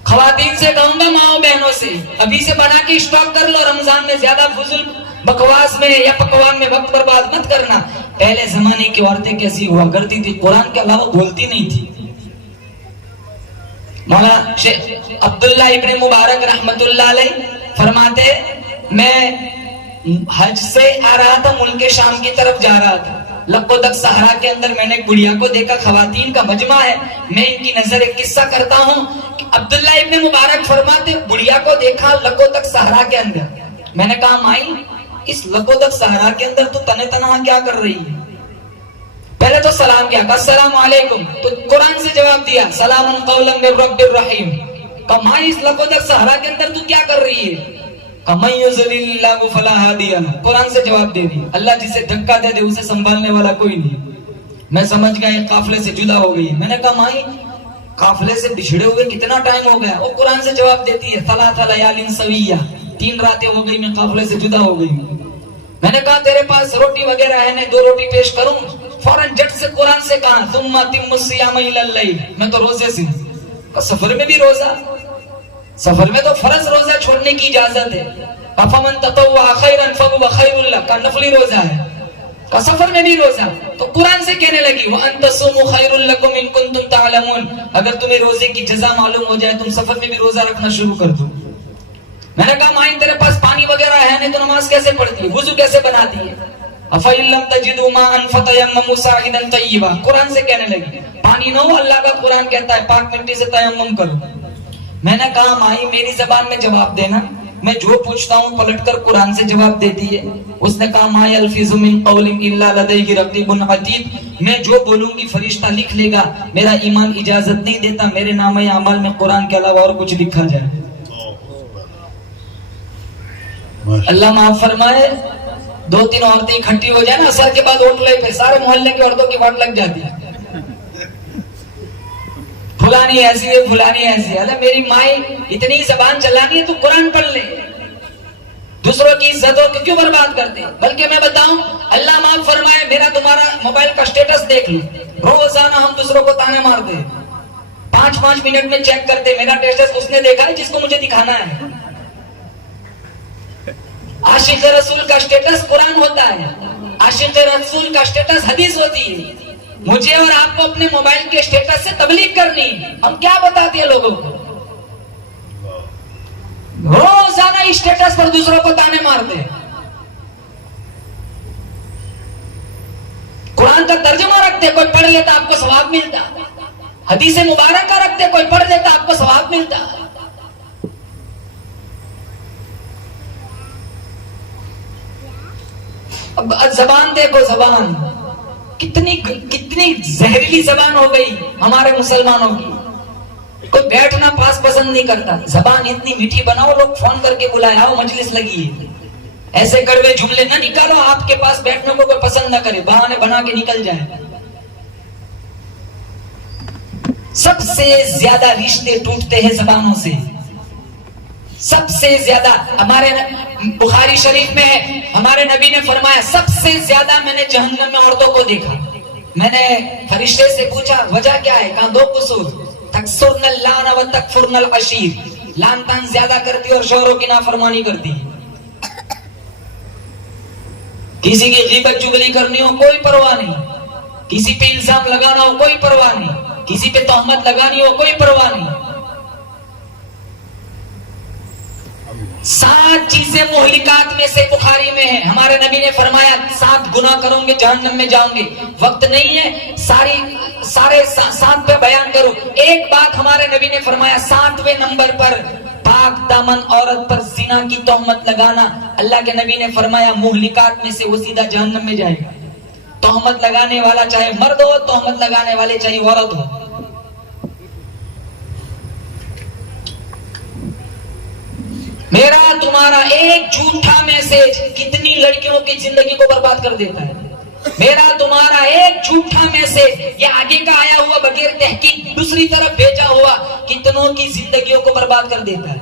خواتین سے کہوں گا, ماؤں بہنوں سے, ابھی سے بنا کے اسٹاک کر لو. رمضان میں زیادہ فضول بکواس میں یا پکوان میں وقت برباد مت کرنا. پہلے زمانے کی عورتیں کیسی ہوا کرتی تھی, قرآن کے علاوہ بولتی نہیں تھی. مولانا شیخ عبداللہ ابن مبارک رحمت اللہ علیہ فرماتے میں حج سے آ رہا تھا، ملک شام کی طرف جا رہا تھا، لقودق صحرا کے اندر میں نے ایک بڑھیا کو دیکھا، خواتین کا مجمع ہے، میں ان کی نظر ایک قصہ کرتا ہوں. عبداللہ ابن مبارک فرماتے بڑھیا کو دیکھا لقودق صحرا کے اندر. میں نے کہا مائی اس لقودق صحرا کے اندر تو تنہ تنہا کیا کر رہی ہے؟ پہلے تو سلام کیا، کہا السلام علیکم، تو قرآن سے جواب دیا سلام قولا من رب الرحیم. کہا مائی اس لقودق صحرا کے اندر تو کیا کر رہی ہے؟ من یضلل اللہ فلا ہادی لہ. قرآن سے جواب دے دی، اللہ جسے دھکا دے دے اسے سنبھالنے والا کوئی نہیں. میں سمجھ گیا یہ قافلے سے جدا ہو گئی. میں نے کہا مائی قافلے سے بچھڑے ہوئے کتنا ٹائم ہو گیا؟ وہ قرآن سے جواب دیتی ہے ثلاث لیال سویہ، 3 راتیں ہو گئی میں قافلے سے جدا ہو گئی. میں نے کہا تیرے پاس روٹی وغیرہ ہے نہیں، 2 روٹی پیش کروں؟ فوراً جٹ سے قرآن سے کہا ثم اتم الصیام الی اللیل، میں تو روزے سے. سفر میں بھی روزہ، سفر میں تو فرض روزہ چھوڑنے کی اجازت ہے. فمن تطوع خیرا فهو خیر له، کا نفلی روزہ ہے، کا سفر میں بھی روزہ. تو قرآن سے کہنے لگی وان تصوموا خیر لکم ان کنتم تعلمون، اگر تمہیں روزے کی جزا معلوم ہو جائے تم سفر میں بھی روزہ رکھنا شروع کر دو. میں نے کہا مائن تیرے پاس پانی وغیرہ ہے نہیں تو نماز کیسے پڑھتی ہے، وضو کیسے بناتی ہے؟ افَإِن لَمْ تَجِدُوا مَاءً فَتَيَمَّمُوا صَعِيدًا طَيِّبًا، قرآن سے کہنے لگی پانی نہ ہو، اللہ کا قرآن کہتا ہے پاک مٹی سے تیمم کرو. میں نے کہا مائی میری زبان میں جواب دینا، میں جو پوچھتا ہوں پلٹ کر قرآن سے جواب دیتی ہے. اس نے کہا ما یلفظ من قول الا لدیہ رقیب عتید، میں جو بولوں گی فرشتہ لکھ لے گا، میرا ایمان اجازت نہیں دیتا میرے نامہ اعمال میں قرآن کے علاوہ اور کچھ لکھا جائے. اللہ معاف فرمائے 2-3 عورتیں اکٹھی ہو جائے نا اثر کے بعد ہوٹل پہ سارے محلے کی عورتوں کی واٹ لگ جاتی ہے، فلانی ایسی ہے فلانی ایسی ہے. اللہ میری مائی اتنی زبان چلانی ہے تو قرآن پڑھ لے، دوسروں کی عزتوں کو کیوں برباد کرتے؟ بلکہ میں بتاؤں اللہ معاف فرمائے میرا تمہارا موبائل کا سٹیٹس دیکھ لو، روزانہ ہم دوسروں کو تانے مارتے ہیں، 5 منٹ میں چیک کرتے میرا سٹیٹس اس نے دیکھا ہے جس کو مجھے دکھانا ہے. عاشق رسول کا سٹیٹس قرآن ہوتا ہے، عاشق رسول کا سٹیٹس حدیث ہوتی ہے. مجھے اور آپ کو اپنے موبائل کے سٹیٹس سے تبلیغ کرنی، ہم کیا بتاتے ہیں لوگوں کو؟ روزانہ اس سٹیٹس پر دوسروں کو تانے مارتے. قرآن کا ترجمہ رکھتے کوئی پڑھ لیتا آپ کو ثواب ملتا، حدیث مبارکہ رکھتے کوئی پڑھ لیتا آپ کو ثواب ملتا. اب زبان دیکھو، زبان کتنی زہریلی زبان ہو گئی ہمارے مسلمانوں کی. کوئی بیٹھنا پاس پسند نہیں کرتا، زبان اتنی میٹھی بناؤ لوگ فون کر کے بلائے آؤ مجلس لگی ہے، ایسے کڑوے جملے نہ نکالو آپ کے پاس بیٹھنے کو کوئی پسند نہ کرے، بہانے بنا کے نکل جائے. سب سے زیادہ رشتے ٹوٹتے ہیں زبانوں سے، سب سے زیادہ. ہمارے بخاری شریف میں ہے ہمارے نبی نے فرمایا سب سے زیادہ میں نے جہنم میں عورتوں کو دیکھا. میں نے فرشتے سے پوچھا وجہ کیا ہے؟ کہا 2 قصور، تکسرن اللعن و تکفرن العشیر، لان تان زیادہ کرتی اور شوہروں کی نافرمانی کرتی. کسی کی غیبت چغلی کرنی ہو کوئی پرواہ نہیں، کسی پہ الزام لگانا ہو کوئی پرواہ نہیں، کسی پہ تہمت لگانی ہو کوئی پرواہ نہیں. 7 چیزیں مہلکات میں سے بخاری میں ہیں. ہمارے نبی نے فرمایا 7 گناہ کروں گے جہنم میں جاؤں گے. وقت نہیں ہے سارے 7 پہ بیان کروں. ایک بات ہمارے نبی نے فرمایا 7ویں نمبر پر پاک دامن عورت پر زنا کی تہمت لگانا. اللہ کے نبی نے فرمایا مہلکات میں سے وہ سیدھا جہنم میں جائے گا. تہمت لگانے والا چاہے مرد ہو، تہمت لگانے والے چاہے عورت ہو. میرا تمہارا ایک جھوٹا میسج کتنی لڑکیوں کی زندگی کو برباد کر دیتا ہے. میرا تمہارا ایک جھوٹا میسج یہ آگے کا آیا ہوا بغیر تحقیق دوسری طرف بھیجا ہوا کتنوں کی زندگیوں کو برباد کر دیتا ہے.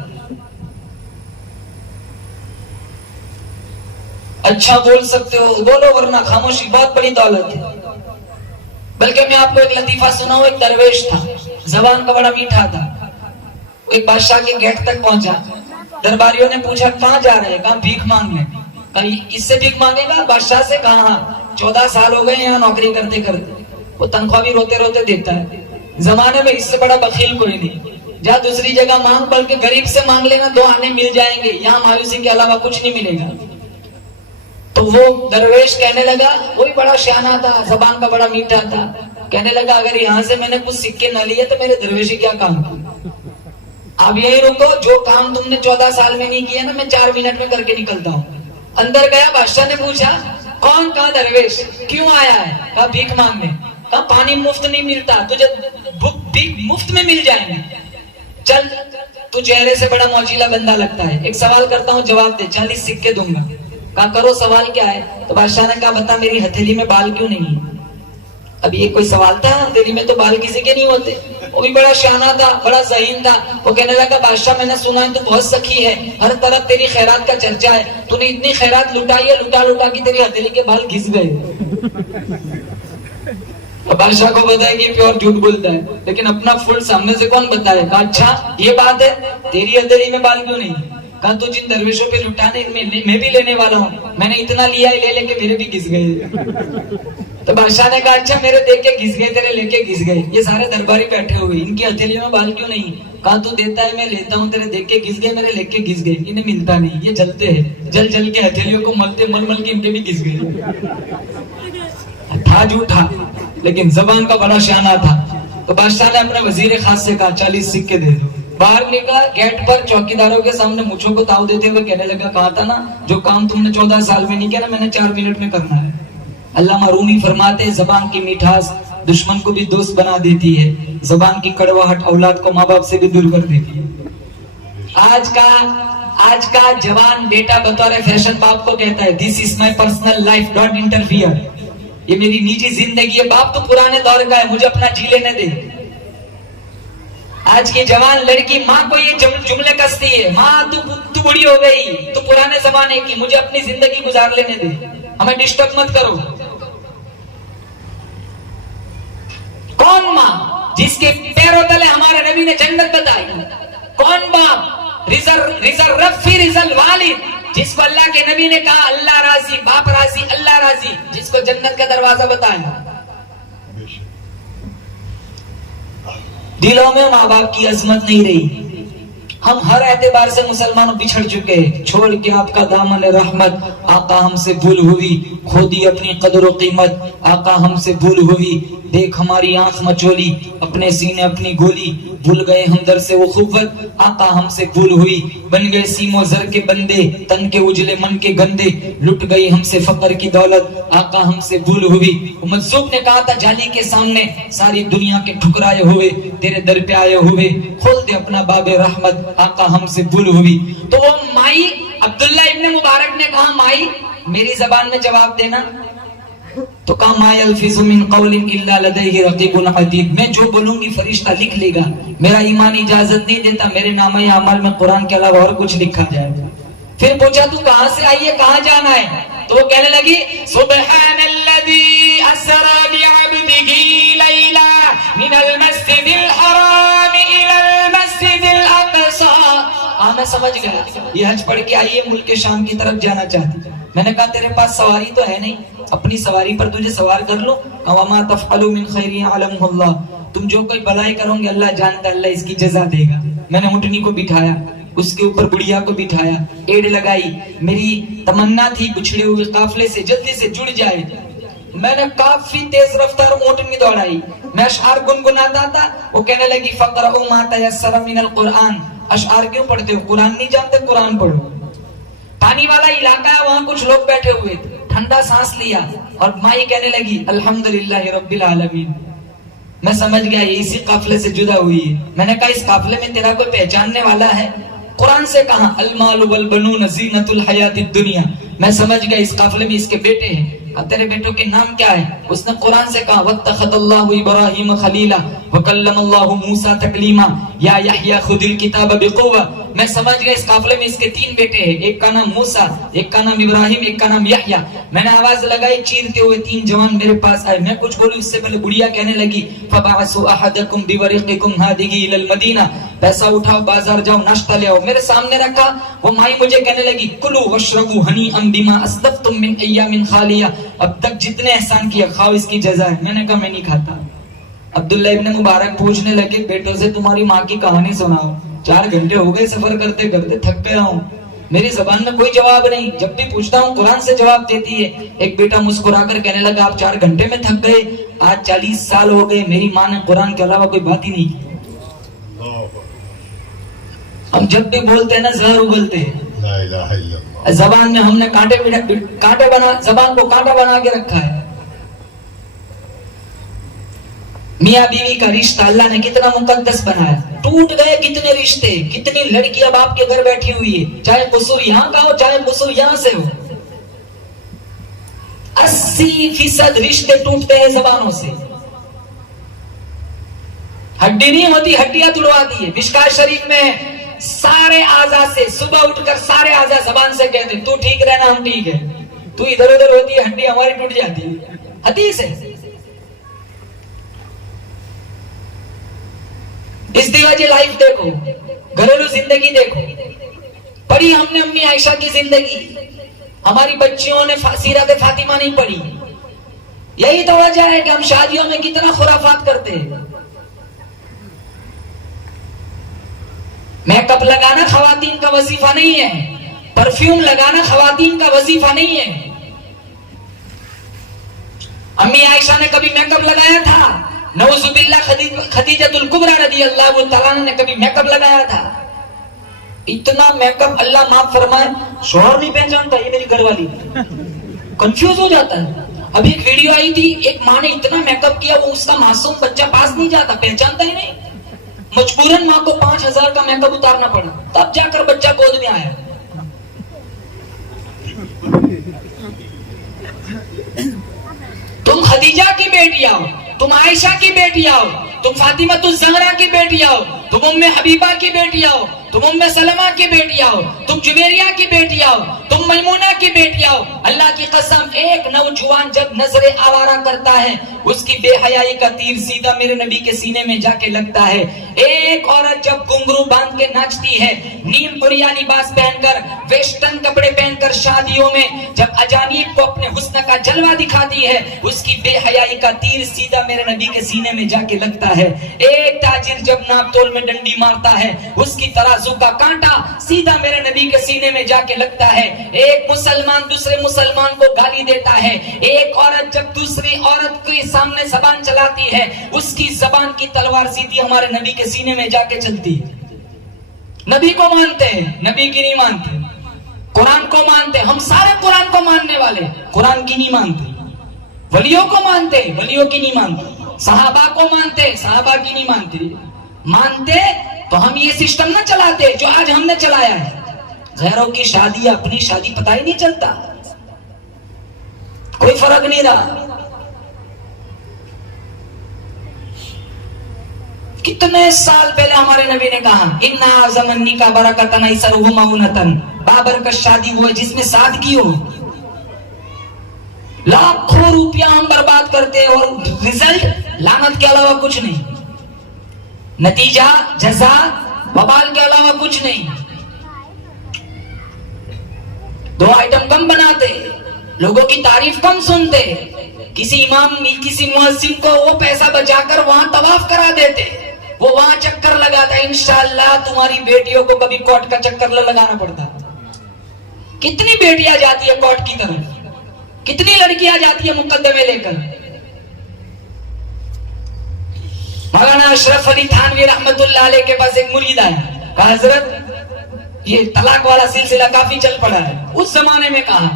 اچھا بول سکتے ہو بولو ورنہ خاموشی بہت بڑی دولت ہے. بلکہ میں آپ کو ایک لطیفہ سناؤں. ایک درویش تھا، زبان کا بڑا میٹھا تھا. ایک بادشاہ کے گیٹ تک پہنچا. درباریوں نے پوچھا کہاں جا رہے ہیں؟ کہا بھیک مانگنے. کہیں اس سے بھیک مانگے گا؟ بادشاہ سے. کہا 14 سال ہو گئے یہاں نوکری کرتے کرتے. وہ تنخواہ بھی روتے روتے دیتا ہے. زمانے میں اس سے بڑا بخیل کوئی نہیں. جا دوسری جگہ مانگ، بلکہ غریب سے مانگ لینا، 2 آنے مل جائیں گے، یہاں مایوسی کے علاوہ کچھ نہیں ملے گا. تو وہ درویش کہنے لگا، وہی بڑا شانہ تھا، زبان کا بڑا میٹھا تھا، کہنے لگا اگر یہاں سے میں نے کچھ سکے نہ لیے تو میرے درویشی کیا کام کی؟ اب یہی رکو، جو کام تم نے 14 سال میں نہیں کیا نا، میں 4 منٹ میں کر کے نکلتا ہوں. اندر گیا، بادشاہ نے پوچھا کون؟ کہا درویش. کیوں آیا ہے؟ کہا بھیک مانگنے. کہا پانی مفت نہیں ملتا، تجھے بھیک مفت میں مل جائیں گے. چل، تو چہرے سے بڑا موجیلا بندہ لگتا ہے، ایک سوال کرتا ہوں جواب دے، 40 سکے دوں گا. کہا کرو، سوال کیا ہے؟ تو بادشاہ نے کہا بتا میری ہتھیلی میں بال کیوں نہیں ہے؟ اب یہ کوئی سوال تھا؟ ہتھیلی میں تو بال کسی کے نہیں ہوتے. وہ بھی بڑا شانہ تھا، بڑا ذہین تھا. وہ کہنے لگا بادشاہ میں نے سنا ہے تو بہت سخی ہے، ہر طرف تیری خیرات کا چرچا ہے، تو نے اتنی خیرات لٹائی ہے، لٹا لٹا کی تیری ہتھیلی کے بال گھس گئے. بادشاہ کو پتا ہے کہ پیور جھوٹ بولتا ہے، لیکن اپنا فل سامنے سے کون بتائے؟ کہا اچھا یہ بات ہے، تیری ہتھیلی میں بال کیوں نہیں؟ کہا تو جن درویشوں پہ لٹانے میں بھی لینے والا ہوں، میں نے اتنا لیا ہے، لے کے میرے بھی گھس گئے. تو بادشاہ نے کہا اچھا میرے دیکھ کے گھس گئے، تیرے لے کے گھس گئے، یہ سارے درباری بیٹھے ہوئے، ان کی ہتھیلی میں بال کیوں نہیں؟ کہا تو دیتا ہے میں لیتا ہوں، تیرے دیکھ کے گھس گئے، میرے لے کے گھس گئے، انہیں ملتا نہیں، یہ جلتے ہیں، جل جل کے ہتھیلیوں کو ملتے مل مل کے ان کے بھی گھس گئے. تھا جھوٹا لیکن زبان کا بڑا شانہ تھا. تو بادشاہ نے اپنے وزیر خاص سے کہا 40 سکے دے دو. باہر نکلا، گیٹ پر چوکیداروں کے سامنے مجھوں کو تاؤ دیتے ہوئے کہنے لگا کہا تھا نا جو کام تم نے 14 سال میں نہیں کیا نا، میں نے 4 منٹ میں کرنا ہے. علامہ رومی فرماتے ہیں زبان کی میٹھاس دشمن کو بھی دوست بنا دیتی ہے، زبان کی کڑواہٹ اولاد کو ماں باپ سے بھی دور کر دیتی ہے. آج کا جوان بیٹا بطور فیشن باپ کو کہتا ہے this is my personal life, don't interfere, یہ میری نجی زندگی ہے. باپ تو پرانے دور کا ہے، مجھے اپنا جی لینے دے. آج کی جوان لڑکی ماں کو یہ جملے کستی ہے، ماں تو بڑی ہو گئی، تو پرانے زمانے کی، مجھے اپنی زندگی گزار لینے دے، ہمیں ڈسٹرب مت کرو. کون ماں جس کے پیروں تلے ہمارے نبی نے جنت بتائی؟ کون باپ ریزر فی رزل والد جس کو اللہ کے نبی نے کہا اللہ راضی، باپ راضی، اللہ راضی، جس کو جنت کا دروازہ بتایا. دلوں میں ماں باپ کی عظمت نہیں رہی. ہم ہر اعتبار سے مسلمانوں بچھڑ چکے، چھوڑ کے آپ کا دامن رحمت، آقا ہم سے بھول ہوئی، کھو دی اپنی قدر و قیمت، آقا ہم سے بھول ہوئی، دیکھ ہماری آنکھ مچولی، اپنے سینے اپنی گولی، بھول گئے ہم در سے وہ قوت، آقا ہم سے بھول ہوئی، بن گئے سیم و زر کے بندے، تن کے اجلے من کے گندے، لٹ گئی ہم سے فقر کی دولت، آقا ہم سے بھول ہوئی. مجذوب نے کہا تھا جالی کے سامنے ساری دنیا کے ٹھکرائے ہوئے تیرے در پہ آئے ہوئے، کھول دے اپنا باب رحمت، آقا ہم سے بھول ہوئی. تو وہ مائی عبداللہ ابن مبارک نے کہا مائی میری زبان میں جواب دینا. تو کہا ما یلفظ من قول الا لدیہ رقیب عتید، میں جو بولوں گی فرشتہ لکھ لے گا، میرا ایمان اجازت نہیں دیتا میرے نامہ اعمال میں قرآن کے علاوہ اور کچھ لکھا جائے. پھر پوچھا تو کہاں سے آئی ہے، کہاں جانا ہے؟ تو وہ کہنے لگی سبحان الذی اسری بعبدہ لیلا من المسجد الحرام الى المسجد الاقصی. میں سمجھ گیا یہ حج پڑھ کے آئی ہے، ملک شام کی طرف جانا چاہتی. میں نے کہا تیرے پاس سواری تو ہے نہیں، اپنی سواری پر تجھے سوار کر لو. وما تفعلوا من خیر یعلمہ اللہ، تم جو کوئی بھلائی کرو گے اللہ جانتا ہے، اللہ اس کی جزا دے گا. میں نے اونٹنی کو بٹھایا، اس کے اوپر بڑھیا کو بٹھایا، ایڑ لگائی. میری تمنا تھی بچھڑے ہوئے قافلے سے جلدی سے جڑ جائے. میں نے کافی تیز رفتار اونٹنی دوڑائی، میں اشعار گنگناتا تھا. وہ کہنے لگی فقرؤوا ما تیسر من القرآن، اشعار کیوں پڑھتے ہو، قرآن نہیں جانتے، قرآن پڑھو. پانی والا علاقہ ہے، وہاں کچھ لوگ بیٹھے ہوئے تھے. ٹھنڈا سانس لیا اور مائی کہنے لگی الحمدللہ رب العالمین. میں سمجھ گیا یہ اسی قافلے سے جدا ہوئی ہے. میں نے کہا اس قافلے میں تیرا کوئی پہچاننے والا ہے؟ قرآن سے کہا المال والبنون زینت الحیات الدنیا. میں سمجھ گیا اس قافلے میں اس کے بیٹے ہیں. اب تیرے بیٹوں کے نام کیا ہے؟ اس نے قرآن سے کہا واتخذ اللہ ابراہیم خلیلا وکلم اللہ موسیٰ تکلیما یا یحییٰ خذ الکتاب بقوہ. میں سمجھ گیا اس قافلے میں اس کے 3 بیٹے ہیں، ایک کا نام موسیٰ، ایک کا نام ابراہیم، ایک کا نام یحییٰ. میں نے آواز لگائی، چیرتے ہوئے 3 جوان میرے پاس آئے. میں کچھ بولوں اس سے پہلے بڑھیا کہنے لگی فبعثوا احدکم بورقکم هذه الى المدینہ، پیسہ اٹھاؤ بازار جاؤ ناشتہ لے آؤ. میرے سامنے رکھا. وہ مائی مجھے کہنے لگی کلوا واشربوا ہنیئا بما اسلفتم من ایام خالیہ، اب تک جتنے احسان کیا کھاؤ، اس کی جزا ہے. میں نے کہا میں نہیں کھاتا. عبداللہ ابن مبارک پوچھنے لگے بیٹوں سے تمہاری ماں کی کہانی سناؤ، 4 گھنٹے ہو گئے سفر کرتے کرتے، تھک گیا ہوں، میری زبان میں کوئی جواب نہیں، جب بھی پوچھتا ہوں قرآن سے جواب دیتی ہے۔ ایک بیٹا مسکرا کر کہنے لگا آپ 4 گھنٹے میں تھک گئے، آج 40 سال ہو گئے میری ماں نے قرآن کے علاوہ کوئی بات ہی نہیں کی۔ ہم جب بھی بولتے ہیں نا زہر اگلتے ہیں، لا الہ الا اللہ۔ زبان میں ہم نے کانٹے بنا، زبان کو کانٹا بنا کے رکھا ہے۔ میاں بیوی کا رشتہ اللہ نے کتنا مقدس بنایا، ٹوٹ گئے کتنے رشتے، کتنی لڑکیاں باپ کے گھر بیٹھی ہوئی ہے، چاہے قصور یہاں کا ہو چاہے قصور یہاں سے ہو، 80% رشتے ٹوٹتے ہیں زبانوں سے۔ ہڈی نہیں ہوتی، ہڈیاں توڑوا دی ہے۔ مشکات شریف میں سارے اعضاء سے صبح اٹھ کر سارے اعضاء زبان سے کہتے تو ٹھیک رہنا ہم ٹھیک ہے، تو ادھر ادھر ہوتی ہے ہڈی ہماری ٹوٹ جاتی ہے، حدیث ہے۔ اس دیواجی لائف دیکھو، گھریلو زندگی دیکھو، پڑھی ہم نے امی عائشہ کی زندگی، ہماری بچیوں نے سیرت فاطمہ نہیں پڑھی۔ یہی تو وجہ ہے کہ ہم شادیوں میں کتنا خرافات کرتے ہیں۔ میک اپ لگانا خواتین کا وظیفہ نہیں ہے، پرفیوم لگانا خواتین کا وظیفہ نہیں ہے۔ امی عائشہ نے کبھی میک اپ لگایا تھا؟ نعوذ باللہ خدیجۃ الکبریٰ رضی اللہ تعالیٰ عنہ نے کبھی میک اپ لگایا تھا؟ اتنا میک اپ، اللہ معاف فرمائے، شوہر نہیں پہچانتا، یہ میری گھر والی کنفیوز ہو جاتا ہے۔ ابھی ایک ویڈیو آئی تھی، ایک ماں نے اتنا میک اپ کیا، وہ اس کا معصوم بچہ پاس نہیں جاتا، پہچانتا ہی نہیں، مجبوراً ماں کو 5000 کا میک اپ اتارنا پڑا، تب جا کر بچہ گود میں آیا۔ تم خدیجہ کی بیٹی آؤ، تم عائشہ کی بیٹی آؤ، تم فاطمہ الزہرا کی بیٹی آؤ، تم ام حبیبہ کی بیٹی آؤ، تم ام سلمہ کی بیٹی آؤ، تم جویریہ کی بیٹی آؤ، تم میمونہ کی بیٹی آؤ۔ اللہ کی قسم، ایک نوجوان جب نظر آوارہ کرتا ہے اس کی بے حیائی کا تیر سیدھا میرے نبی کے سینے میں جا کے لگتا ہے۔ ایک عورت جب گھنگرو باندھ کے ناچتی ہے، نیم پریا لباس پہن کر، ویسٹرن کپڑے پہن کر شادیوں میں جب اجانب کو اپنے حسن کا جلوہ دکھاتی ہے، اس کی بے حیائی کا تیر سیدھا میرے نبی کے سینے میں جا کے لگتا ہے۔ ایک تاجر جب ناپ تول میں ڈنڈی مارتا ہے، اس کی ترازو کا کانٹا سیدھا میرے نبی کے سینے میں جا کے لگتا ہے۔ ایک مسلمان دوسرے مسلمان کو گالی دیتا ہے، ایک عورت جب دوسری عورت کے سامنے زبان چلاتی ہے، اس کی زبان کی تلوار سیدھی ہمارے نبی کے سینے میں جا کے چلتی ہے۔ نبی کو مانتے ہیں، نبی کی نہیں مانتے، قرآن کو مانتے، ہم سارے قرآن کو ماننے والے، قرآن کی نہیں مانتے، ولیوں کو مانتے، ولیوں کی نہیں مانتے، صحابہ کو مانتے، صحابہ کی نہیں مانتے۔ مانتے تو ہم یہ سسٹم نہ چلاتے جو آج ہم نے چلایا ہے، غیروں کی شادی اپنی شادی پتہ ہی نہیں چلتا، کوئی فرق نہیں رہا۔ کتنے سال پہلے ہمارے نبی نے کہا اِنَّا أَعْظَمَ النِّكَاحِ بَرَكَةً أَيْسَرُهُ مَعُونَةً، بابرکت شادی وہ ہے جس میں سادگی ہو۔ لاکھوں روپیہ ہم برباد کرتے ہیں اور رزلٹ لعنت کے علاوہ کچھ نہیں، نتیجہ جزا وبال کے علاوہ کچھ نہیں۔ 2 آئٹم کم بناتے، لوگوں کی تعریف کم سنتے، کسی امام کسی مؤذن کو وہ پیسہ بچا کر وہاں طواف کرا دیتے، وہ وہاں چکر لگاتا ہے، انشاءاللہ تمہاری بیٹیوں کو کبھی کوٹ کا چکر لگانا پڑتا۔ کتنی بیٹیاں جاتی ہے کوٹ کی طرف، کتنی لڑکیاں جاتی ہے مقدمے لے کر۔ مولانا اشرف علی تھانوی رحمت اللہ علیہ کے پاس ایک مرید آیا، کہا حضرت یہ طلاق والا سلسلہ کافی چل پڑا ہے، اس زمانے میں کہا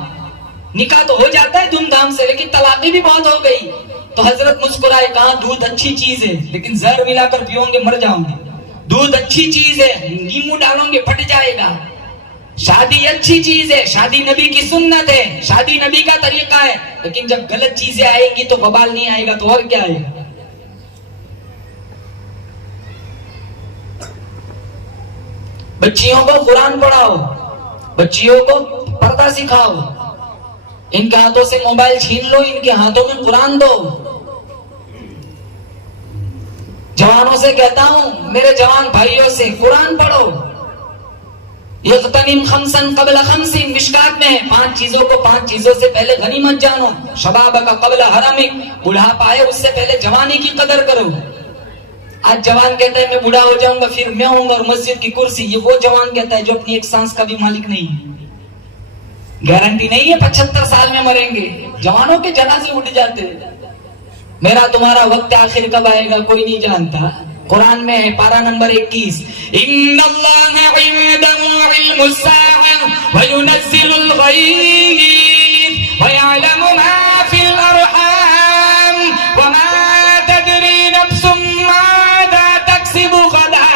نکاح تو ہو جاتا ہے دھوم دھام سے لیکن طلاقیں بھی بہت ہو گئی، تو حضرت مسکرائے، کہا دودھ اچھی چیز ہے لیکن زہر ملا کر پیوں گے مر جاؤں گے، دودھ اچھی چیز ہے نیمبو ڈالوں گے پھٹ جائے گا، شادی اچھی چیز ہے، شادی نبی کی سنت ہے، شادی نبی کا طریقہ ہے، لیکن جب غلط چیزیں آئیں گی تو وبال نہیں آئے گا تو اور کیا آئے گا۔ بچیوں کو قرآن پڑھاؤ، بچیوں کو پردہ سکھاؤ، ان کے ہاتھوں سے موبائل چھین لو، ان کے ہاتھوں میں قرآن دو۔ جوانوں سے کہتا ہوں، میرے جوان بھائیوں سے قرآن پڑھو، یغتنم خمسا قبل خمس، مشکات میں ہے 5 چیزوں کو 5 چیزوں سے پہلے غنیمت جانو. شبابک قبل حرمک، بڑھاپا آئے اس سے پہلے جوانی کی قدر کرو. آج جوان کہتا ہے میں بوڑھا ہو جاؤں گا پھر میں ہوں گا اور مسجد کی کرسی، یہ وہ جوان کہتا ہے جو اپنی ایک سانس کا بھی مالک نہیں ہے. گارنٹی نہیں ہے 75 سال میں مریں گے. جوانوں کے جنازے اٹھ جاتے ہیں. میرا تمہارا وقت آخر کب آئے گا کوئی نہیں جانتا. قرآن میں ہے پارہ نمبر 21، ان اللہ عنده علم الساعة وينزل الغیث ويعلم ما في الارحام وما تدری نفس ماذا تکسب غدا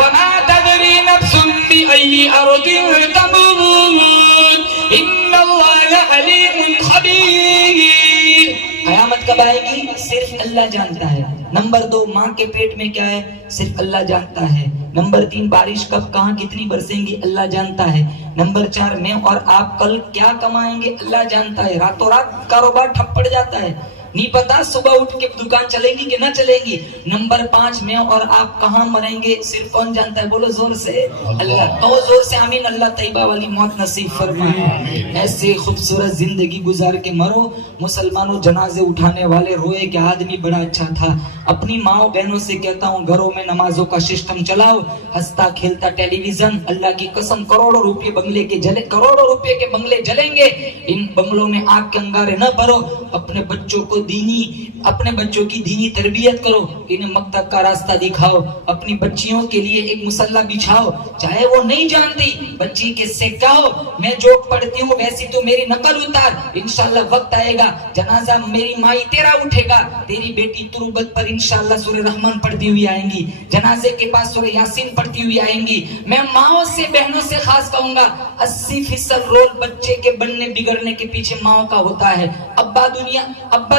وما تدری نفس بأي ارض تموت ان اللہ علیم خبیر. قیامت کب آئے گی صرف اللہ جانتا ہے. نمبر 2، ماں کے پیٹ میں کیا ہے صرف اللہ جانتا ہے. نمبر 3، بارش کب کہاں کتنی برسیں گی اللہ جانتا ہے. نمبر 4، میں اور آپ کل کیا کمائیں گے اللہ جانتا ہے. راتوں رات کاروبار ٹھپ پڑ جاتا ہے، نہیں پتا صبح اٹھ کے دکان چلے گی کہ نہ چلے گی. نمبر 5، میں اور آپ کہاں مریں گے صرف کون جانتا ہے؟ بولو زور سے اللہ. تو زور سے آمین. اللہ طیبہ والی موت نصیب فرمائے. ایسے خوبصورت زندگی گزار کے مرو. مسلمانوں جنازے اٹھانے والے روئے کہ آدمی بڑا اچھا تھا. اپنی ماں بہنوں سے کہتا ہوں گھروں میں نمازوں کا سسٹم چلاؤ. ہنستا کھیلتا ٹیلی ویژن، اللہ کی قسم کروڑوں روپے بنگلے کے جلے، کروڑوں روپے کے بنگلے جلیں گے. ان بنگلوں میں آگ کے انگارے نہ بھرو. اپنے بچوں کو اپنے بچوں کی دینی تربیت کرو. انہیں مکتب کا راستہ دکھاؤ. اپنی بچیوں کے لیے ایک مصلی بچھاؤ. چاہے وہ نہیں جانتی بچی کے سے کہو میں جو پڑھتی ہوں ویسی تو میری نقل اتار. انشاءاللہ وقت آئے گا جنازہ میری مائی تیرا اٹھے گا. تیری بیٹی تربت پر انشاءاللہ سورہ رحمان پڑھتی ہوئی آئیں گی. جنازے کے پاس سورہ یاسین پڑھتی ہوئی آئیں گی. میں ماؤں سے بہنوں سے خاص کہوں گا 80% رول بچے کے بننے بگڑنے کے پیچھے ماؤں کا ہوتا ہے. ابا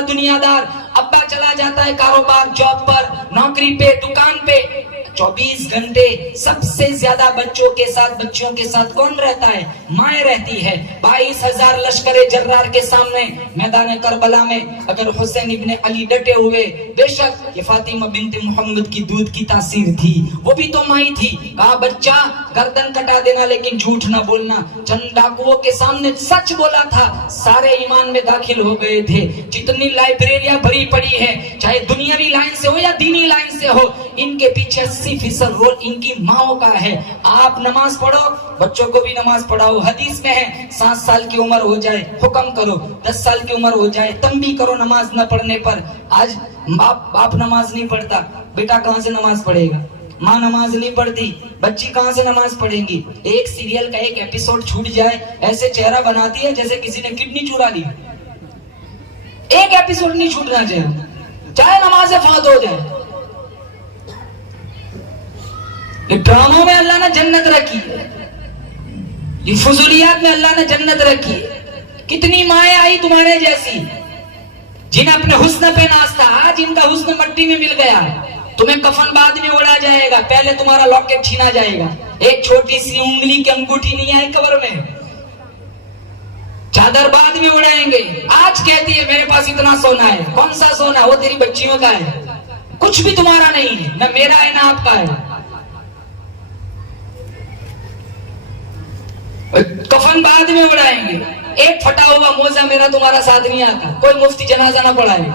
دنیا دار، ابا چلا جاتا ہے کاروبار جاب پر نوکری پہ دکان پہ. 24 گھنٹے سب سے زیادہ بچوں کے ساتھ کون رہتا ہے؟ مائیں رہتی ہے. 22,000 لشکر جرار کے سامنے میدان کربلا میں اگر حسین ابن علی ڈٹے ہوئے، بے شک یہ فاطمہ بنت محمد کی دودھ کی تاثیر تھی. وہ بھی تو مائی تھی. کہا بچہ گردن کٹا دینا لیکن جھوٹ نہ بولنا. چند ڈاکوؤں کے سامنے سچ بولا تھا، سارے ایمان میں داخل ہو گئے تھے. جتنی لائبریریاں بھری پڑی ہے چاہے دنیاوی لائن سے ہو یا دینی لائن سے ہو، ان کے پیچھے 80% رول ان کی ماؤں کا ہے. آپ نماز پڑھو، بچوں کو بھی نماز پڑھاؤ. حدیث میں ہے 7 سال کی عمر ہو جائے حکم کرو، 10 سال کی عمر ہو جائے تنبیہ کرو نماز نہ پڑھنے پر. آج باپ نماز نہیں پڑھتا، بیٹا کہاں سے نماز پڑھے گا؟ ماں نماز نہیں پڑھتی، بچی کہاں سے نماز پڑھیں گی؟ ایک سیریل کا ایک ایپیسوڈ چھوٹ جائے ایسے چہرہ بناتی ہے جیسے کسی نے کڈنی چورا لی. ایک ایپیسوڈ نہیں چھوٹنا چاہے نماز فوت ہو جائے. ڈراموں میں اللہ نے جنت رکھی، یہ فضولیات میں اللہ نے جنت رکھی. کتنی مائیں آئی تمہارے جیسی جنہیں اپنے حسن پہ ناز تھا، آج ان کا حسن مٹی میں مل گیا. تمہیں کفن بعد میں اڑا جائے گا، پہلے تمہارا لاکٹ چھینا جائے گا. ایک چھوٹی سی انگلی کی انگوٹھی نہیں آئی قبر میں، چادر بعد میں اڑائیں گے. آج کہتی ہے میرے پاس اتنا سونا ہے. کون سا سونا؟ وہ تیری بچیوں کا ہے، کچھ بھی تمہارا نہیں ہے، نہ میرا ہے نہ آپ کا ہے. کفن بعد میں اڑائیں گے. ایک پھٹا ہوا موزہ میرا تمہارا ساتھ نہیں آتا، کوئی مفتی جنازہ نہ پڑھائے.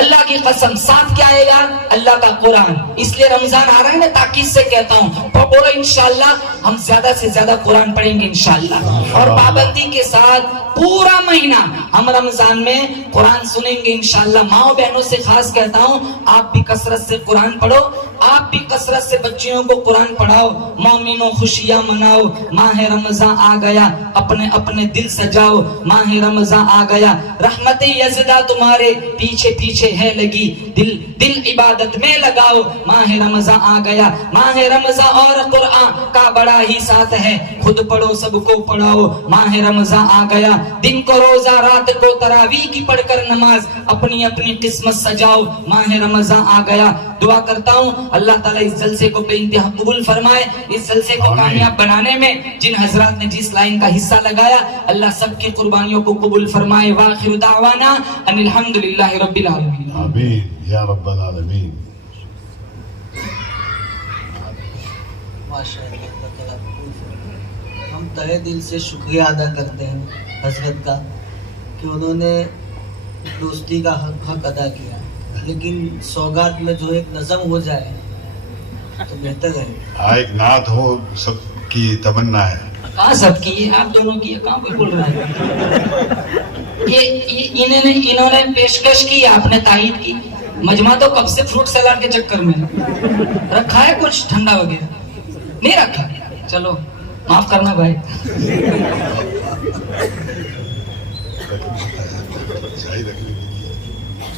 اللہ کی قسم ساتھ کیا آئے گا؟ اللہ کا قرآن. اس لیے رمضان آ رہا ہے، میں تاکید سے کہتا ہوں بولو انشاءاللہ ہم زیادہ سے زیادہ قرآن پڑھیں گے انشاءاللہ. اور پابندی کے ساتھ پورا مہینہ ہم رمضان میں قرآن سنیں گے انشاءاللہ. ماؤں بہنوں سے خاص کہتا ہوں آپ بھی کثرت سے قرآن پڑھو، آپ بھی کثرت سے بچیوں کو قرآن پڑھاؤ. مومنوں خوشیاں مناؤ، ماہ رمضان آ گیا، اپنے اپنے دل سجاؤ. ماہ رمضان آ گیا، رحمت یزدہ تمہارے پیچھے پیچھے ہے لگی، دل عبادت میں لگاؤ. ماہ رمضان آ گیا، ماہ رمضان اور قرآن کا بڑا ہی ساتھ ہے، خود پڑھو سب کو پڑھاؤ. ماہ رمضان آ گیا، دن کو روزہ رات کو تراویح کی پڑھ کر نماز اپنی اپنی قسمت سجاؤ. ماہ رمضان آ گیا. دعا کرتا ہوں اللہ تعالیٰ اس جلسے کو بے انتہا قبول فرمائے. اس جلسے کو کامیاب بنانے میں جن حضرات نے جس لائن کا حصہ لگایا اللہ سب کی قربانیوں کو قبول فرمائے. وآخر دعوانا ان الحمدللہ رب العالمین. آمین یا رب العالمین. ماشاءاللہ اللہ تعالیٰ قبول فرمائے۔ ہم تہہ دل سے شکریہ ادا کرتے ہیں حضرت کا کہ انہوں نے دوستی کا حق ادا کیا، لیکن سوگات میں جو ایک نظم ہو جائے تو بہتر ہے۔ ایک نعت ہو سب کی تمنا ہے۔ کہاں سب کی؟ آپ دونوں کی ہے، کہاں کوئی بول رہا ہے؟ انہوں نے پیشکش کی، آپ نے تائید کی۔ مجمع تو کب سے فروٹ سیلڈ کے چکر میں رکھا ہے، کچھ ٹھنڈا وغیرہ نہیں رکھا۔ چلو معاف کرنا بھائی،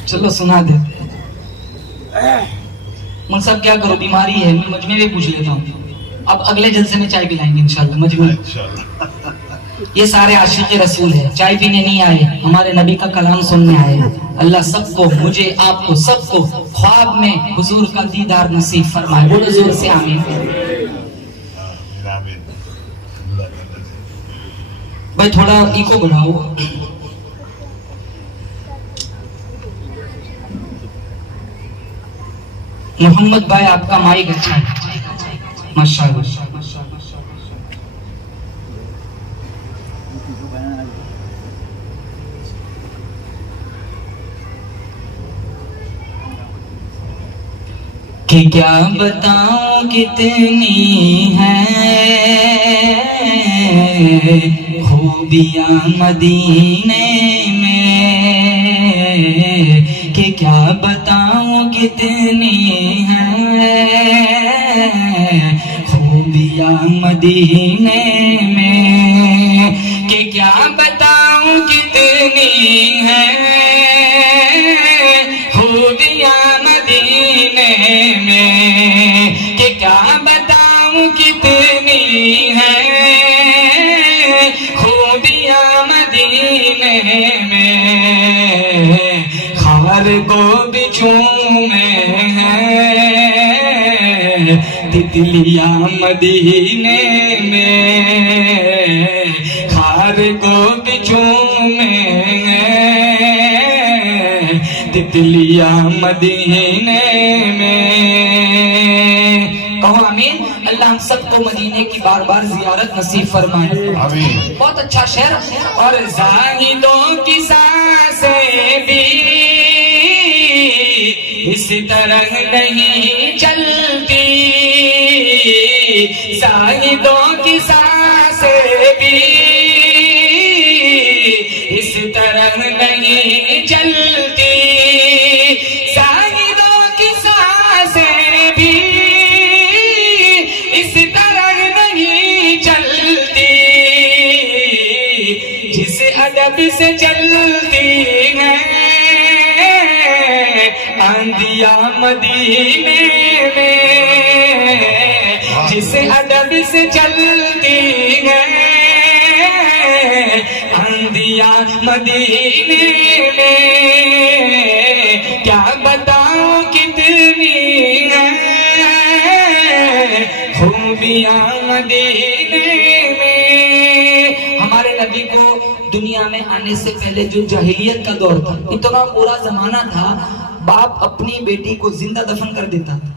چلو سنا دیتے ہیں۔ من صاحب کیا کرو، بیماری ہے، میں مجمع بھی پوچھ لیتا ہوں۔ اب اگلے جلسے میں چائے پلائیں گے انشاءاللہ مجمع۔ یہ سارے عاشق رسول ہیں، چائے پینے نہیں آئے، ہمارے نبی کا کلام سننے آئے۔ اللہ سب کو، مجھے، آپ کو، سب کو خواب میں حضور کا دیدار نصیب فرمائے۔ بولو زور سے آمین۔ بھائی تھوڑا ایکو بڑھاؤ۔ محمد بھائی آپ کا مائک اچھا ہے ماشاءاللہ۔ کہ کیا بتاؤں کتنی ہے خوبیاں مدینے میں، کہ کیا بتاؤں کتنی ہے خوبیاں مدینے میں، کہ کیا بتاؤں کتنی ہے خوبیاں مدینے میں، کہ کیا بتاؤں کتنی ہے خوبیاں مدینے میں، خار کو بچھوں میں ہے تتلیاں مدینے میں، خار کو بچھوں میں ہے تتلیاں مدینے میں۔ کہو آمین۔ اللہ ہم سب کو مدینے کی بار بار زیارت نصیب فرمائے۔ آمین۔ بہت اچھا شعر۔ اور زاہدوں کی سانسیں بھی اس طرح نہیں چلتی، زاہدوں کی سانسیں بھی اس طرح نہیں چلتی، زاہدوں کی سانسیں بھی اس طرح نہیں چلتی، جس ادب سے چلتی ہے آندیاں مدینے میں، جس ادب سے چلتی ہے آندیاں مدینے میں، کیا بتاؤں کتنی ہے خوبیاں مدینے میں۔ ہمارے نبی کو دنیا میں آنے سے پہلے جو جاہلیت کا دور تھا، اتنا برا زمانہ تھا، باپ اپنی بیٹی کو زندہ دفن کر دیتا تھا،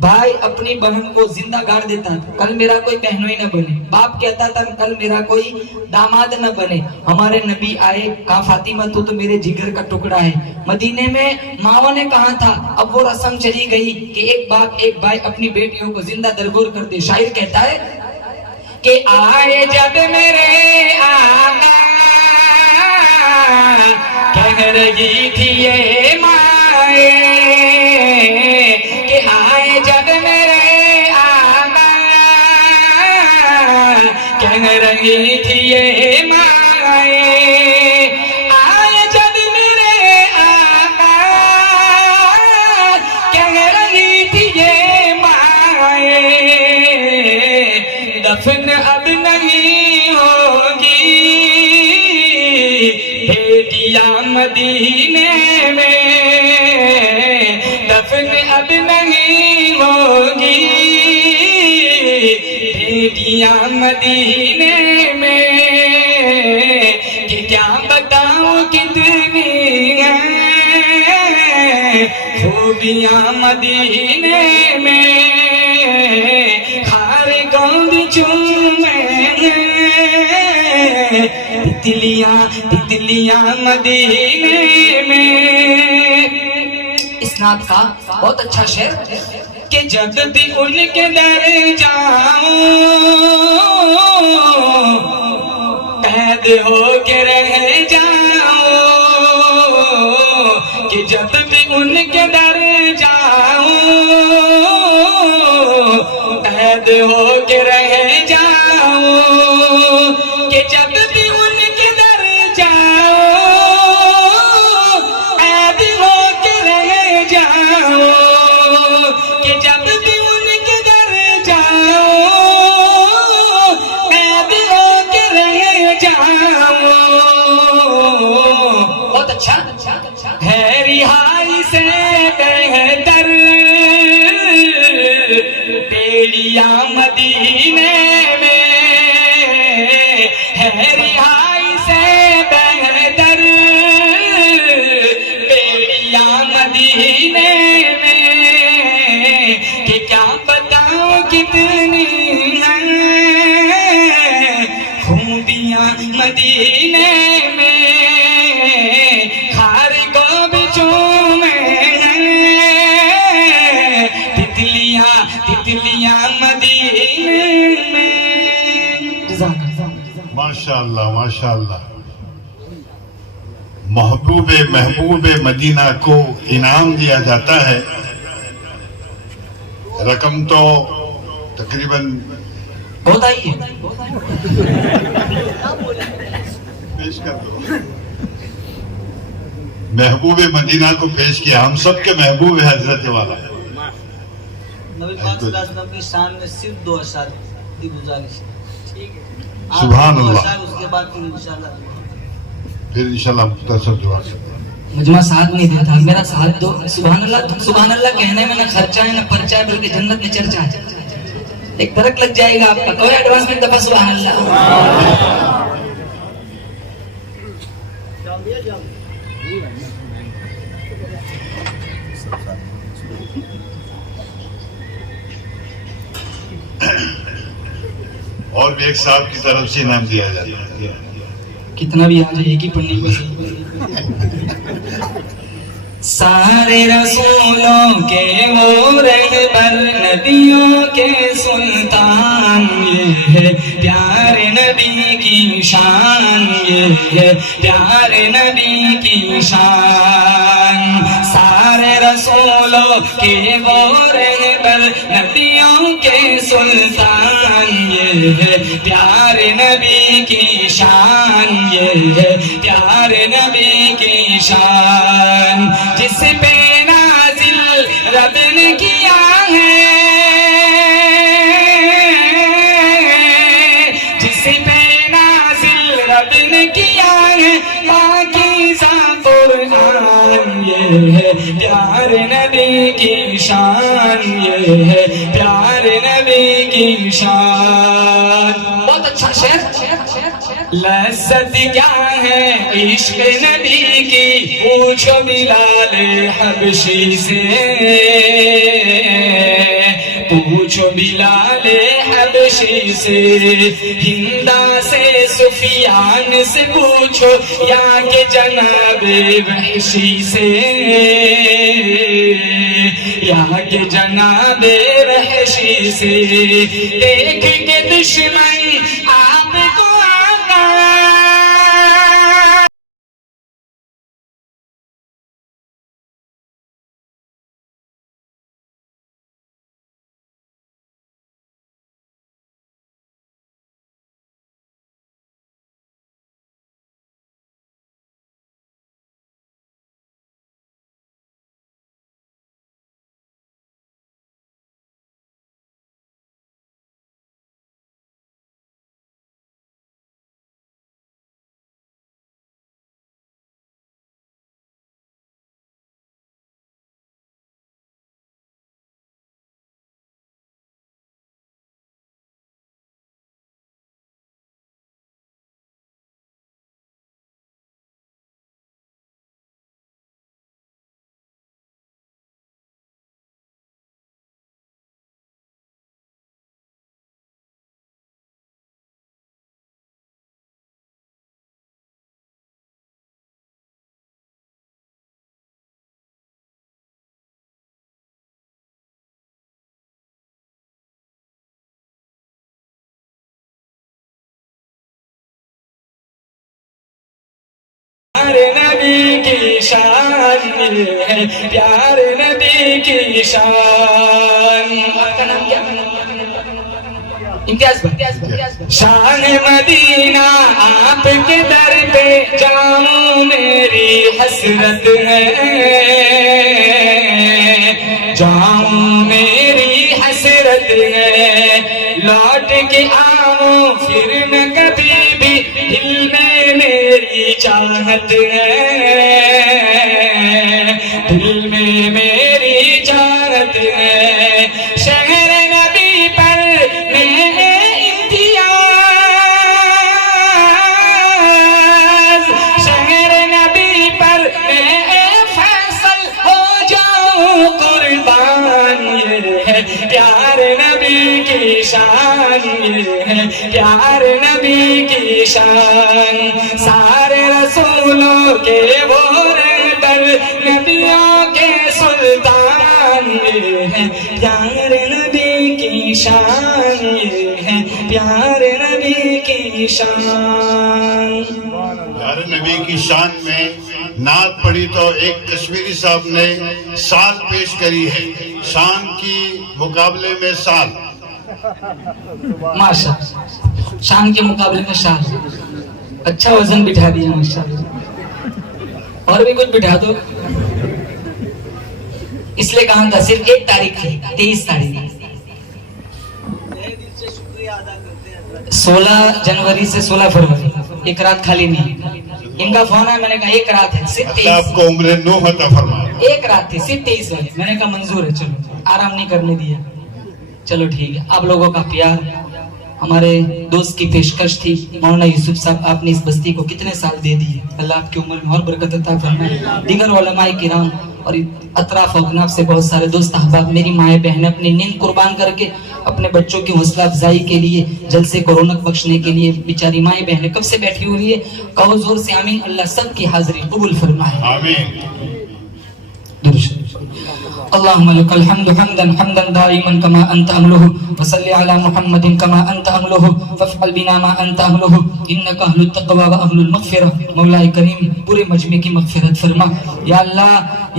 بھائی اپنی بہن کو زندہ گاڑ دیتا تھا، کل میرا کوئی بہنوئی نہ بنے، باپ کہتا تھا کل میرا کوئی داماد نہ بنے۔ ہمارے نبی آئے، کہا فاطمہ تو میرے جگر کا ٹکڑا ہے۔ مدینے میں ماں نے کہا تھا، اب وہ رسم چلی گئی کہ ایک باپ ایک بھائی اپنی بیٹیوں کو زندہ درگور کر دے۔ شاعر کہتا ہے کہ آئے جب میرے آقا کہہ رہی تھی یہ مائے، کہ آئے جب میرے آقا کہہ رہی تھی یہ مائے، آئے جب میرے آقا کہہ رہی تھی یہ مائے، دفن اب نہیں ہوگی بیٹیاں مدینے میں، دفن اب نہیں ہوگی بیٹیاں مدینے میں، کہ کیا بتاؤں کتنی ہیں خوبیاں مدینے میں، خار چومے تتلیاں مدینے میں. اس نعت کا بہت اچھا شعر کہ جب بھی ان کے در جاؤں قید ہو کے رہ جاؤں، کہ جب بھی ان کے در جاؤں قید ہو کے رہ جاؤں، کہ جب بھی ان کے در جاؤں قید ہو کے رہ جاؤں، کہ جب بھی ان کے در جاؤں قید ہو کے رہ جاؤں. بہت اچھا ہے رہائی سے بہتر بیڑیاں مدینے میں، ہے رہائی سے بہتر بیڑیاں مدینے میں، کہ کیا بتاؤں کتنی ہیں خوبیاں مدینے میں، خار کو بھی چومے تتلیاں مدینے میں. ماشاءاللہ ماشاءاللہ. محبوب مدینہ کو انعام دیا جاتا ہے. رقم تو تقریباً ہوتا ہی ہے. پیش کر دو. محبوب مدینہ کو پیش کیا. ہم سب کے محبوب ہے حضرت والا. نبی پاک صلی اللہ علیہ وسلم کی شان میں صرف 2 اشعار کی گزارش ہے. سبحان اللہ. اس کے بعد پھر انشاءاللہ پھر انشاءاللہ مختصر دعا کرتے ہیں. مجمع ساتھ نہیں دیتا، میرا ساتھ دو. سبحان اللہ. سبحان اللہ کہنے میں نہ خرچہ ہے نہ پرچہ ہے، بلکہ جنت میں چرچا ہے. ایک فرق لگ جائے گا آپ کا. کوئی ایڈوانس میں دفعہ سبحان اللہ. اور بھی ایک صاحب کی طرف سے انعام دیا جاتا ہے. کتنا بھی آ جائے ایک ہی پڑھنے کو صحیح. سارے رسولوں کے وہ رہبر، نبیوں کے سلطان، یہ ہے پیارے نبی کی شان، یہ ہے پیارے نبی کی شان. سارے رسولوں کے وہ رہبر، نبیوں کے سلطان، یہ ہے پیارے نبی کی شان، یہ ہے پیارے نبی کی شان. جس پہ نازل رب نے کیا ہے، جس پہ نازل رب نے کیا ہے پاکیزہ قرآن، یہ ہے پیارے نبی کی شان، یہ ہے پیارے نبی کی شان. بہت اچھا شعر. لذت کیا ہے عشق نبی کی، پوچھو بلال حبشی سے، پوچھو بلال حبشی سے. ہندا سے سفیان سے پوچھو، یا کہ جناب وحشی سے، یا کہ جناب وحشی سے. دیکھ کے دشمن آپ کو نبی کی شان یہ ہے پیار نبی کی شان. آپ کا نام کیا؟ امتیاز بھائی. شان مدینہ آپ کے در پہ جاؤں میری حسرت ہے, جاؤں میری حسرت ہے, لوٹ کے آؤں پھر نہ کبھی بھی دل میں میری چاہت ہے, دل میں میری چاہت ہے. شہر نبی پر میرے امتیاز, شہر نبی پر میں فیصل ہو جاؤں قربان. یہ ہے پیار نبی کی شان, یہ ہے پیار نبی کی شان. سارے رسولوں کے وہ رہبر نبیوں کے سلطان, یہ ہے پیار نبی کی شان, یہ ہے پیار نبی کی شان. پیارے نبی کی شان میں نعت پڑھی تو ایک کشمیری صاحب نے سال پیش کری ہے, شان کی مقابلے میں سال. ماشاء شان کے مقابلے میں شان. اچھا وزن بٹھا دیا ماشاء اللہ. اور بھی کچھ بٹھا دو. اس لیے کہا تھا صرف ایک تاریخ ہے, 23 تاریخ, 16 جنوری سے 16 فروری, ایک رات خالی نہیں. ان کا فون ہے, میں نے کہا ایک رات ہے, صرف 23. اللہ آپ کو عمر نوح عطا فرمائے. ایک رات تھی, صرف 23 بجے. میں نے کہا منظور ہے, چلو آرام نہیں کرنے دیا. چلو ٹھیک ہے. آپ لوگوں کا پیار, ہمارے دوست کی پیشکش تھی. مولانا یوسف صاحب, آپ نے اس بستی کو کتنے سال دے دیے, اللہ آپ کی عمر میں اور برکت عطا فرمائے. دیگر علماء کرام اور اطراف و اکناف سے بہت سارے دوست احباب, میری مائیں بہنیں اپنی نیند قربان کر کے اپنے بچوں کی حوصلہ افزائی کے لیے, جلسے کو رونق بخشنے کے لیے بیچاری مائیں بہنیں کب سے بیٹھی ہوئی ہے. کہو زور سے آمین. اللہ سب کی حاضری قبول فرمائے. آمین. اللهم لك الحمد حمدا حمدا دائما كما انت اهله وصل على محمد كما انت اهله فافعل بنا ما انت اهله انك اهل التقوى واهل المغفرة. مولا کریم پورے مجمع کی مغفرت فرما. یا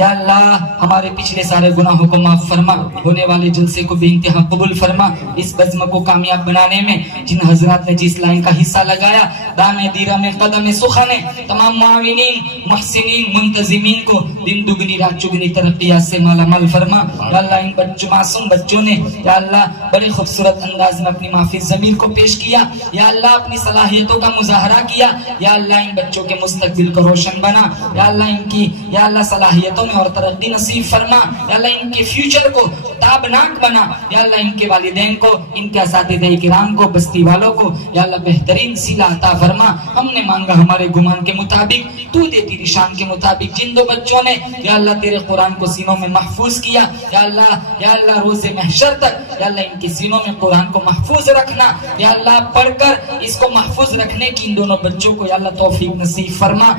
اللہ ہمارے پچھلے سارے گناہوں کو معاف فرما, ہونے والے جلسے کو بے انتہا قبول فرما. اس بزم کو کامیاب بنانے میں جن حضرات نے جس لائن کا حصہ لگایا, دامے دیرہ میں قدم سخنے, تمام معاونین محسنین منتظمین کو دن دگنی رات چگنی ترقیات سے مالا مال فرما. یا اللہ ان بچوں, معصوم بچوں نے یا اللہ بڑے خوبصورت انداز میں اپنی معافی ضمیر کو پیش کیا. یا اللہ اپنی صلاحیتوں کا مظاہرہ کیا. یا اللہ ان بچوں کے مستقبل کو روشن بنا. یا اللہ ان کی یا اللہ صلاحیتوں میں اور ترقی نصیب فرما. یا اللہ ان کے فیوچر کو تابناک بنا. یا اللہ ان کے والدین کو, ان کے اساتذہ کرام کو, بستی والوں کو یا اللہ بہترین صلہ عطا فرما. ہم نے مانگا ہمارے گمان کے مطابق, تو دے تیری شان کے مطابق. جن دو بچوں نے یا اللہ تیرے قرآن کو سینوں میں محفوظ کیا, یا اللہ روز محشر تک یا اللہ ان کے سینوں میں قرآن کو محفوظ رکھنا. یا اللہ پڑھ کر اس کو محفوظ رکھنے کی ان دونوں بچوں کو یا اللہ توفیق نصیب فرما.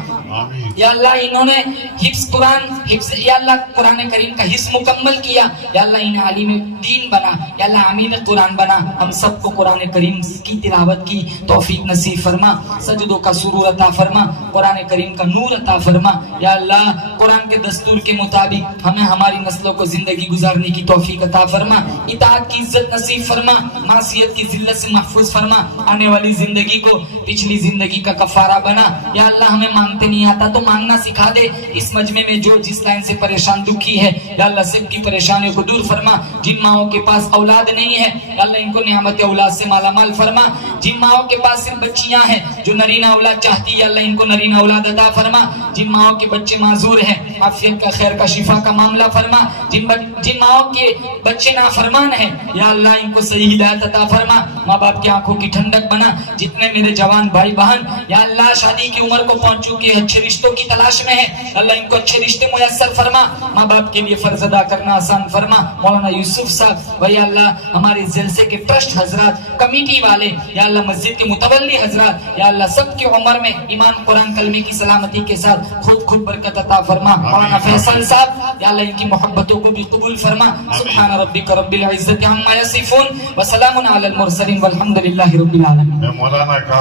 یا اللہ انہوں نے حفظ یا اللہ قرآن کریم کا حفظ مکمل کیا. یا اللہ انہیں عالم دین بنا. یا اللہ عامل قرآن بنا. ہم سب کو قرآن کریم کی تلاوت کی توفیق نصیب فرما. سجدوں کا سرور عطا فرما. قرآن کریم کا نور عطا فرما. یا اللہ قرآن کے دستور کے مطابق ہمیں ہماری نسلوں کو زندگی گزارنے کی توفیق عطا فرما. اطاعت کی عزت نصیب فرما. معصیت کی ذلت سے محفوظ فرما. آنے والی زندگی کو پچھلی زندگی کا کفارہ بنا. یا اللہ ہمیں مانگتے نہیں آتا تو مانگنا سکھا دے. اس مجمع میں جو جس لائن سے پریشان دکھی ہے یا اللہ سب کی پریشانیوں کو دور فرما. جن ماؤں کے پاس اولاد نہیں ہے یا اللہ ان کو نعمت اولاد سے مالا مال فرما. جن ماؤں کے پاس صرف بچیاں ہیں جو نرینہ اولاد چاہتی ہے یا اللہ ان کو نرینہ اولاد عطا فرما. جن ماؤں کے بچے معذور ہیں عافیت کا, خیر کا, شفا کا معاملہ فرما. جن ماؤں کے بچے نافرمان ہیں یا اللہ ان کو صحیح ہدایت عطا فرما. ماں باپ کی آنکھوں کی ٹھنڈک بنا. جتنے میرے جوان بھائی بہن یا اللہ شادی کی عمر کو پہنچ چکے ہیں, اچھے رشتوں کی تلاش میں ہے, اللہ ان کو اچھے رشتے میسر فرما. ماں باپ کے لیے فرض ادا کرنا آسان فرما. مولانا یوسف صاحب و یا اللہ ہمارے جلسے کے ٹرسٹ حضرات, کمیٹی والے یا اللہ مسجد کے متولی حضرات یا اللہ سب کی عمر میں ایمان قرآن کلمے کی سلامتی کے ساتھ خوب خوب برکت عطا فرما. مولانا فیصل صاحب یا اللہ ان کی محبتوں کو بھی قبول فرما. سبحان ربک رب العزت عما یصفون وسلام علی المرسلین والحمد للہ رب العالمین. مولانا کا